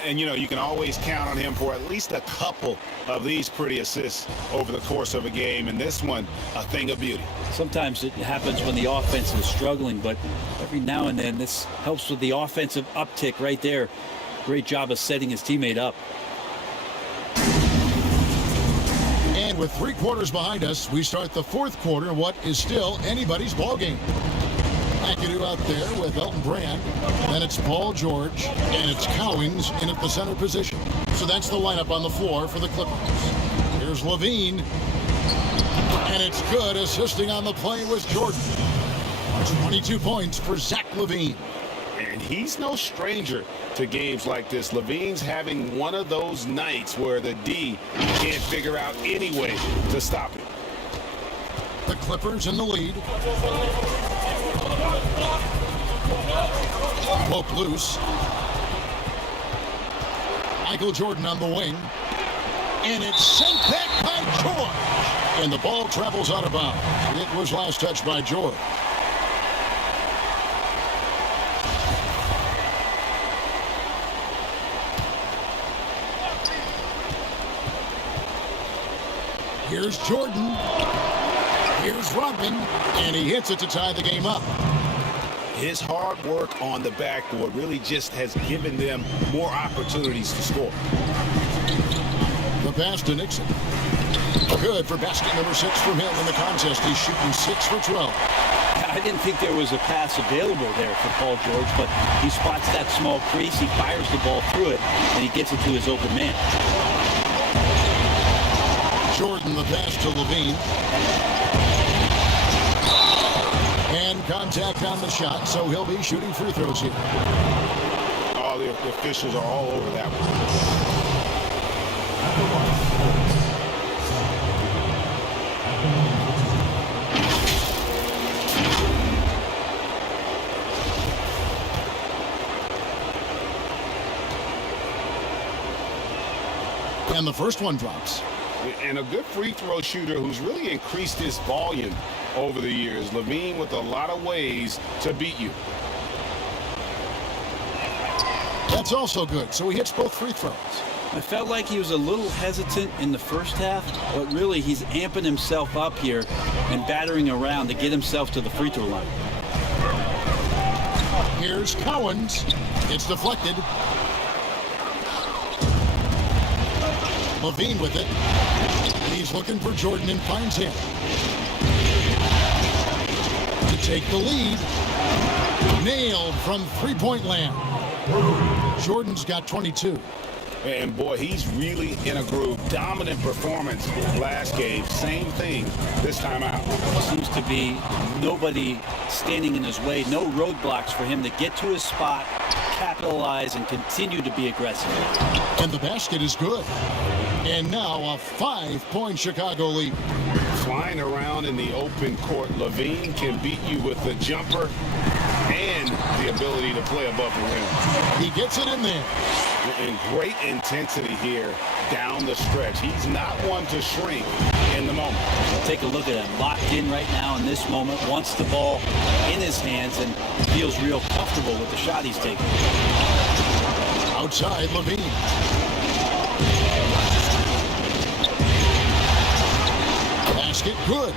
And, you know, you can always count on him for at least a couple of these pretty assists over the course of a game. And this one, a thing of beauty. Sometimes it happens when the offense is struggling, but every now and then this helps with the offensive uptick right there. Great job of setting his teammate up. And with 3 quarters behind us, we start the fourth quarter in what is still anybody's ball game. McAdoo out there with Elton Brand. Then it's Paul George, and it's Cowings in at the center position. So that's the lineup on the floor for the Clippers. Here's Levine. And it's good. Assisting on the play was Jordan. 22 points for Zach Levine. And he's no stranger to games like this. Levine's having one of those nights where the D can't figure out any way to stop him. The Clippers in the lead. Poke loose. Michael Jordan on the wing. And it's sent back by George. And the ball travels out of bounds. It was last touched by George. Here's Jordan. Here's Rodman. And he hits it to tie the game up. His hard work on the backboard really just has given them more opportunities to score. The pass to Nixon. Good for basket number 6 from him in the contest. He's shooting 6 for 12. I didn't think there was a pass available there for Paul George, but he spots that small crease, he fires the ball through it, and he gets it to his open man. Jordan, the pass to Levine. And contact on the shot, so he'll be shooting free throws here. All the officials are all over that one. And the first one drops. And a good free throw shooter who's really increased his volume over the years. Levine with a lot of ways to beat you. That's also good. So he hits both free throws. I felt like he was a little hesitant in the first half, but really he's amping himself up here and battering around to get himself to the free throw line. Here's Cowens. It's deflected. Levine with it. He's looking for Jordan and finds him. To take the lead. Nailed from three-point land. Jordan's got 22. And boy, he's really in a groove. Dominant performance last game. Same thing this time out. Seems to be nobody standing in his way. No roadblocks for him to get to his spot, capitalize, and continue to be aggressive. And the basket is good. And now a 5-point Chicago lead. Flying around in the open court, Levine can beat you with the jumper and the ability to play above the rim. He gets it in there. And great intensity here down the stretch. He's not one to shrink in the moment. Take a look at him, locked in right now in this moment, wants the ball in his hands and feels real comfortable with the shot he's taking. Outside, Levine. Basket good.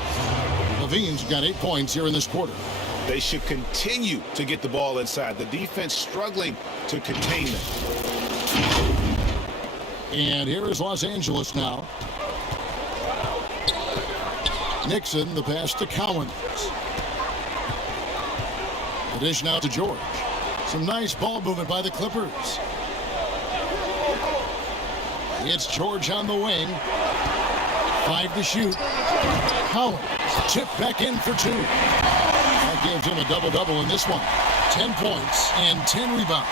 Levine's got 8 points here in this quarter. They should continue to get the ball inside. The defense struggling to contain them. And here is Los Angeles now. Nixon, the pass to Cowens. The dish now to George. Some nice ball movement by the Clippers. It's George on the wing. 5 to shoot. Cowens tipped back in for 2. That gives him a double-double in this one. 10 points and 10 rebounds.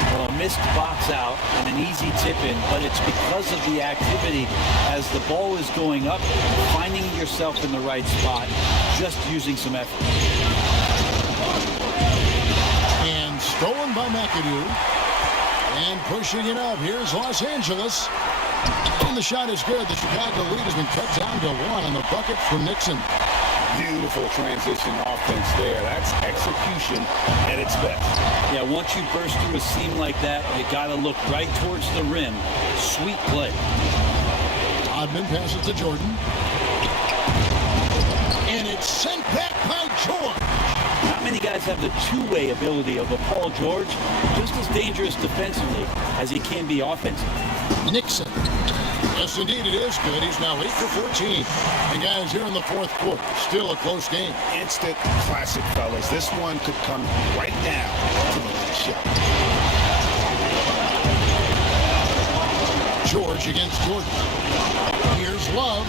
Well, a missed box out and an easy tip in, but it's because of the activity as the ball is going up, finding yourself in the right spot, just using some effort. And stolen by McAdoo. And pushing it up. Here's Los Angeles. And the shot is good. The Chicago lead has been cut down to 1 on the bucket from Nixon. Beautiful transition offense there. That's execution at its best. Yeah, once you burst through a seam like that, you got to look right towards the rim. Sweet play. Odman passes to Jordan. And it's sent back by George. Not many guys have the two-way ability of a Paul George. Just as dangerous defensively as he can be offensively. Nixon. Yes, indeed, it is good. He's now 8 for 14. And guys, here in the fourth quarter, still a close game. Instant classic, fellas. This one could come right down to the last shot. George against Jordan. Here's Love.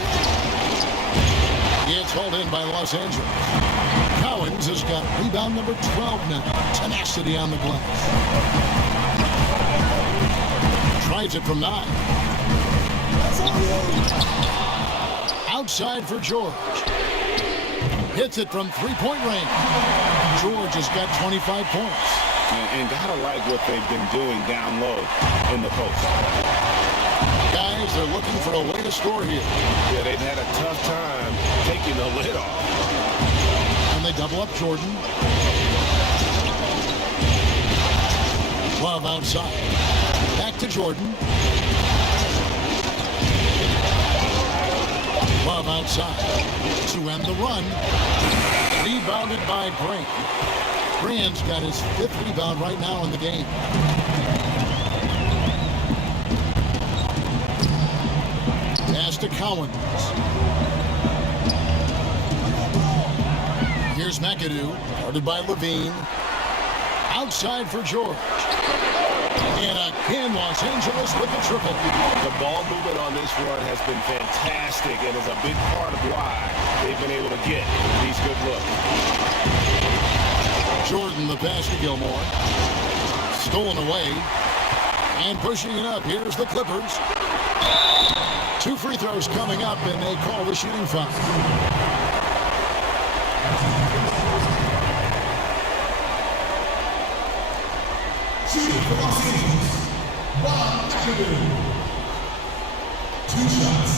It's hauled in by Los Angeles. Cowens has got rebound number 12 now. Tenacity on the glass. Tries it from 9. Outside for George. Hits it from three-point range. George has got 25 points. And gotta like what they've been doing down low in the post. Guys, they're looking for a way to score here. Yeah, they've had a tough time taking the lid off. And they double up Jordan. Love outside. Back to Jordan. Love outside to end the run. Rebounded by Brand. Brand's got his 5th rebound right now in the game. Pass to Cowens. Here's McAdoo, guarded by Levine. Outside for George. And again, Los Angeles with the triple. The ball movement on this run has been fantastic and is a big part of why they've been able to get these good looks. Jordan, the pass to Gilmore. Stolen away. And pushing it up. Here's the Clippers. 2 free throws coming up, and they call the shooting foul. Shooting for Los Angeles, Bob McAdoo. 2 shots.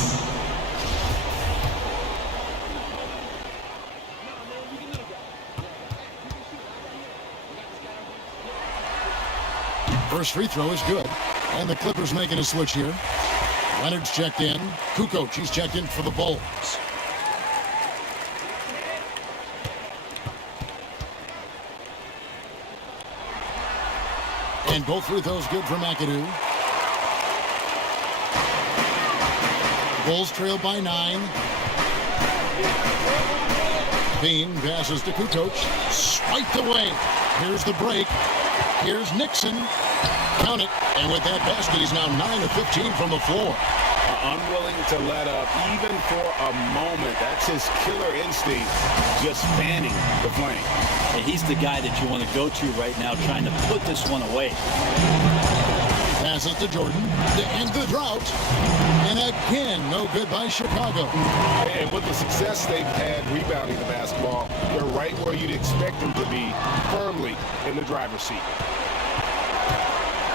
First free throw is good. And the Clippers making a switch here. Leonard's checked in. Kukoc, he's checked in for the Bulls. And both free throws good for McAdoo. Bulls trail by 9. Bean passes to Kukoc. Swiped away. Here's the break. Here's Nixon. Count it. And with that basket, he's now 9 of 15 from the floor. Unwilling to let up even for a moment. That's his killer instinct, just fanning the flame. And he's the guy that you want to go to right now, trying to put this one away. Passes to Jordan to end the drought. And again, no good by Chicago. And with the success they've had rebounding the basketball, they're right where you'd expect them to be, firmly in the driver's seat.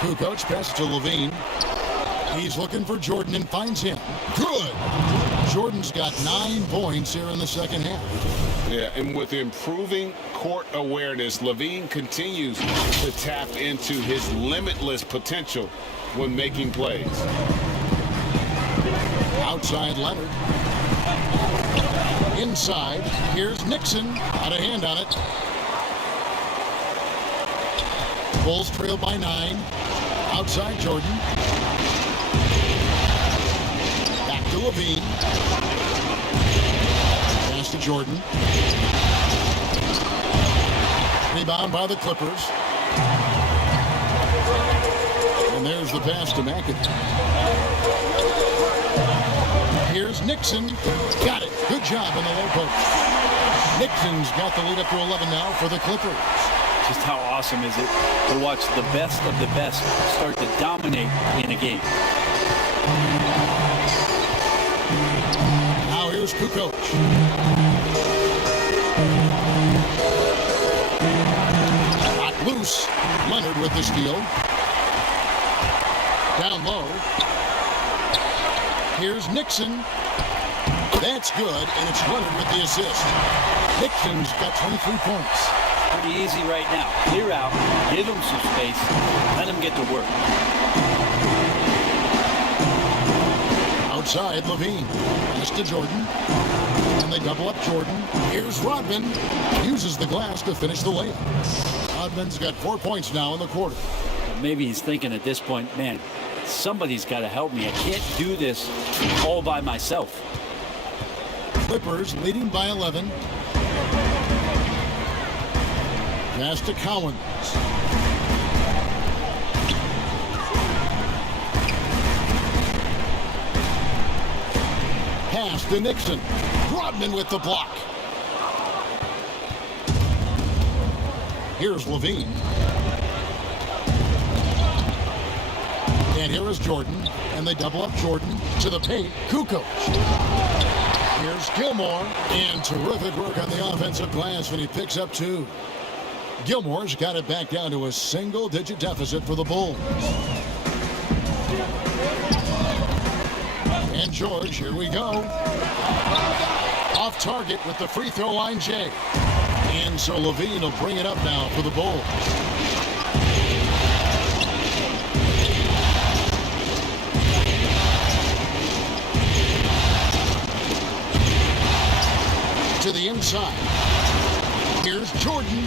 Kukoc passes to Levine. He's looking for Jordan and finds him. Good. Jordan's got 9 points here in the second half. Yeah, and with improving court awareness, Levine continues to tap into his limitless potential when making plays. Outside Leonard. Inside, here's Nixon. Out of hand on it. Bulls trail by 9. Outside Jordan. Back to Levine. Pass to Jordan. Rebound by the Clippers. And there's the pass to McAdoo. Here's Nixon. Got it. Good job in the low post. Nixon's got the lead up to 11 now for the Clippers. Just how awesome is it to watch the best of the best start to dominate in a game. Now here's Kukoc. Knocked loose. Leonard with the steal. Down low. Here's Nixon. That's good, and it's Leonard with the assist. Nixon's got 23 points. Pretty easy right now. Clear out, give him some space, let him get to work. Outside, Levine. Pass to Jordan. And they double up Jordan. Here's Rodman. Uses the glass to finish the layup. Rodman's got 4 points now in the quarter. Maybe he's thinking at this point, man, somebody's got to help me. I can't do this all by myself. Clippers leading by 11. Pass to Collins. Pass to Nixon. Rodman with the block. Here's Levine. And here is Jordan. And they double up Jordan to the paint. Kukoc. Here's Gilmore. And terrific work on the offensive glass when he picks up 2. Gilmore's got it back down to a single-digit deficit for the Bulls. And George, here we go. Off target with the free throw line, Jay. And so Levine will bring it up now for the Bulls. To the inside. Here's Jordan.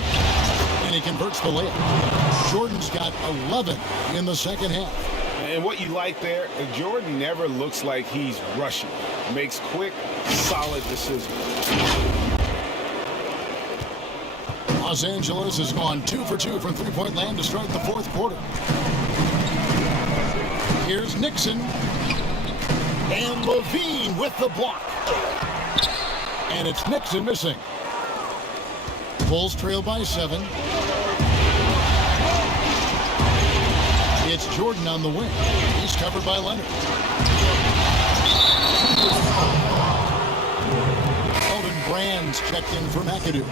And he converts the layup. Jordan's got 11 in the second half. And what you like there, Jordan never looks like he's rushing. Makes quick, solid decisions. Los Angeles has gone 2 for 2 from three-point land to start the fourth quarter. Here's Nixon. And Levine with the block. And it's Nixon missing. Bulls trail by 7. It's Jordan on the wing. He's covered by Leonard. Elton Brand's checked in for McAdoo.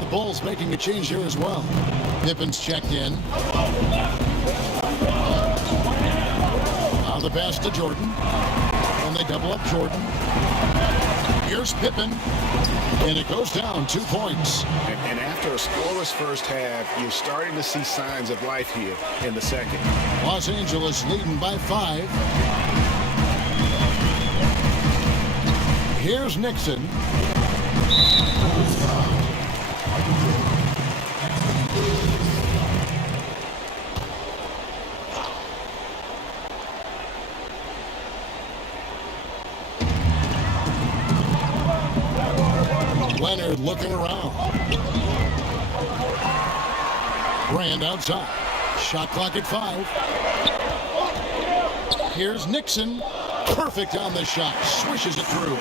The Bulls making a change here as well. Pippen's checked in. Now the pass to Jordan. And they double up Jordan. Here's Pippen. And it goes down 2 points. And after a scoreless first half, you're starting to see signs of life here in the second. Los Angeles leading by 5. Here's Nixon. Leonard looking around. Brand outside. Shot clock at 5. Here's Nixon. Perfect on the shot. Swishes it through.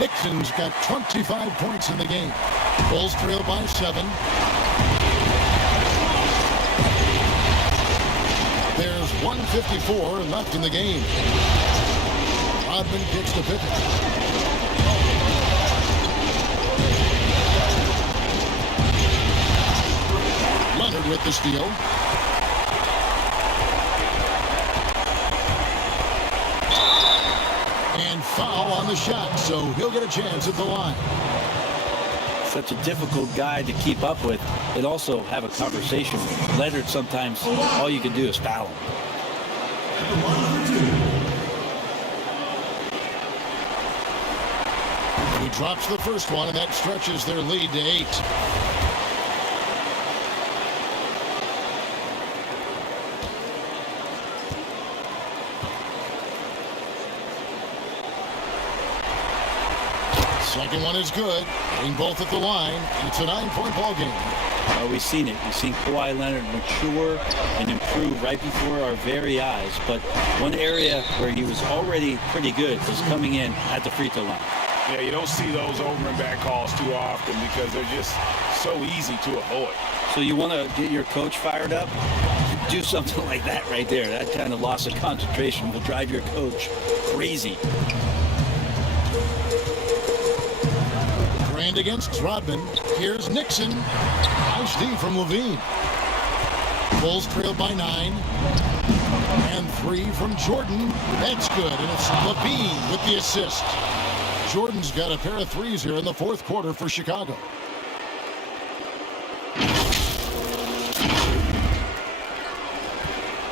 Nixon's got 25 points in the game. Bulls trail by 7. There's 1:54 left in the game. Rodman kicks to Pippen. Leonard with the steal. And foul on the shot, so he'll get a chance at the line. Such a difficult guy to keep up with and also have a conversation with. Leonard, sometimes all you can do is foul him. He drops the first one, and that stretches their lead to 8. Second one is good. Getting both at the line. It's a 9-point ball game. We've seen it. We've seen Kawhi Leonard mature and improve right before our very eyes. But one area where he was already pretty good was coming in at the free throw line. Yeah, you don't see those over and back calls too often because they're just so easy to avoid. So you want to get your coach fired up? Do something like that right there. That kind of loss of concentration will drive your coach crazy. Brand against Rodman. Here's Nixon. Nice D from Levine. Bulls trailed by 9. And 3 from Jordan. That's good. And it's Levine with the assist. Jordan's got a pair of threes here in the fourth quarter for Chicago.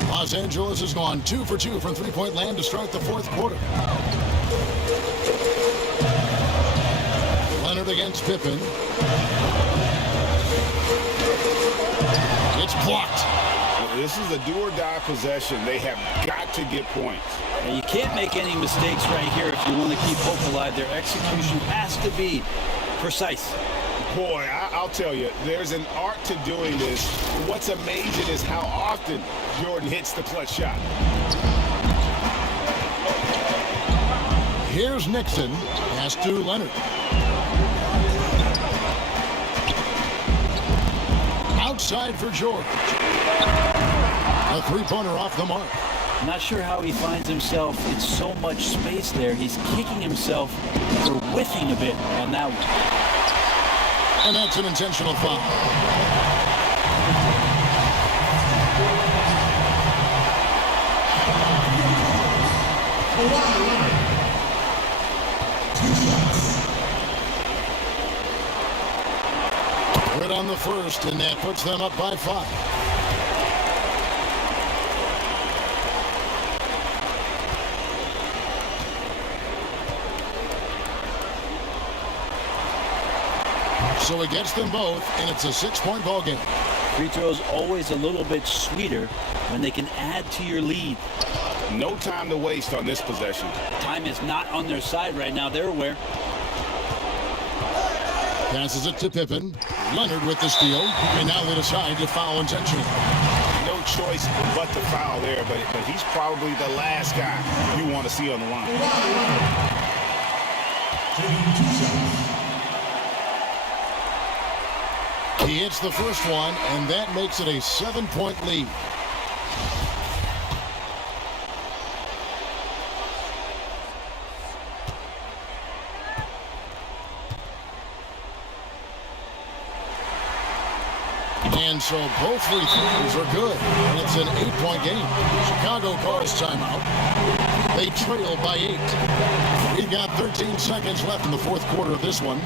Los Angeles has gone 2 for 2 from three-point land to start the fourth quarter. Leonard against Pippen. It's blocked. This is a do-or-die possession. They have got to get points. And you can't make any mistakes right here if you want to keep hope alive. Their execution has to be precise. Boy, I'll tell you, there's an art to doing this. What's amazing is how often Jordan hits the clutch shot. Here's Nixon. Pass to Leonard. Outside for George. A three-pointer off the mark. I'm not sure how he finds himself in so much space there. He's kicking himself for whiffing a bit on that one. And that's an intentional foul. Good on the first, and that puts them up by 5. So he gets them both, and it's a 6-point ball game. Free throws always a little bit sweeter when they can add to your lead. No time to waste on this possession. Time is not on their side right now. They're aware. Passes it to Pippen. Leonard with the steal, and now they decide to foul intentionally. No choice but to foul there, but he's probably the last guy you want to see on the line. He hits the first one, and that makes it a 7-point lead. And so both free throws are good, and it's an 8-point game. Chicago calls timeout. They trail by 8. We've got 13 seconds left in the fourth quarter of this one.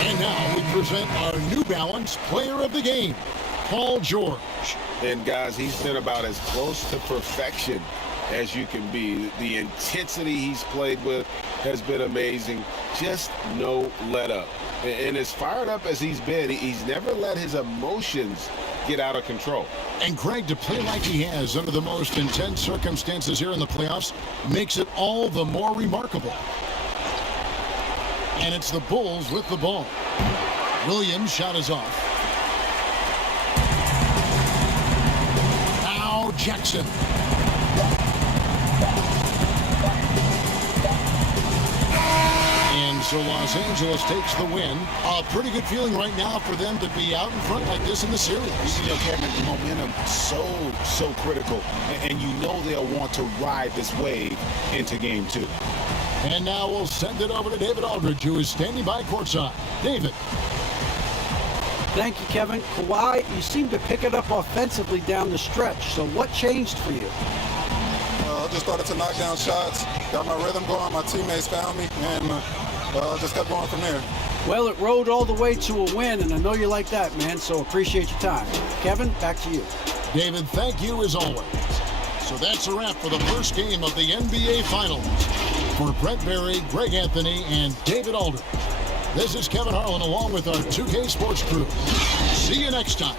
And now we present our New Balance Player of the Game, Paul George. And guys, he's been about as close to perfection as you can be. The intensity he's played with has been amazing. Just no let up. And as fired up as he's been, he's never let his emotions get out of control. And Greg, to play like he has under the most intense circumstances here in the playoffs makes it all the more remarkable. And it's the Bulls with the ball. Williams' shot is off. Jackson. And so Los Angeles takes the win. A pretty good feeling right now for them to be out in front like this in the series. You know, Kevin, the momentum so critical, and you know they'll want to ride this wave into game 2. And now we'll send it over to David Aldridge, who is standing by courtside. David. Thank you, Kevin. Kawhi, you seem to pick it up offensively down the stretch. So what changed for you? I just started to knock down shots, got my rhythm going, my teammates found me, and just kept going from there. Well, it rode all the way to a win, and I know you like that, man, so appreciate your time. Kevin, back to you. David, thank you as always. So that's a wrap for the first game of the NBA Finals. For Brett Berry, Greg Anthony, and David Aldridge, this is Kevin Harlan along with our 2K Sports crew. See you next time.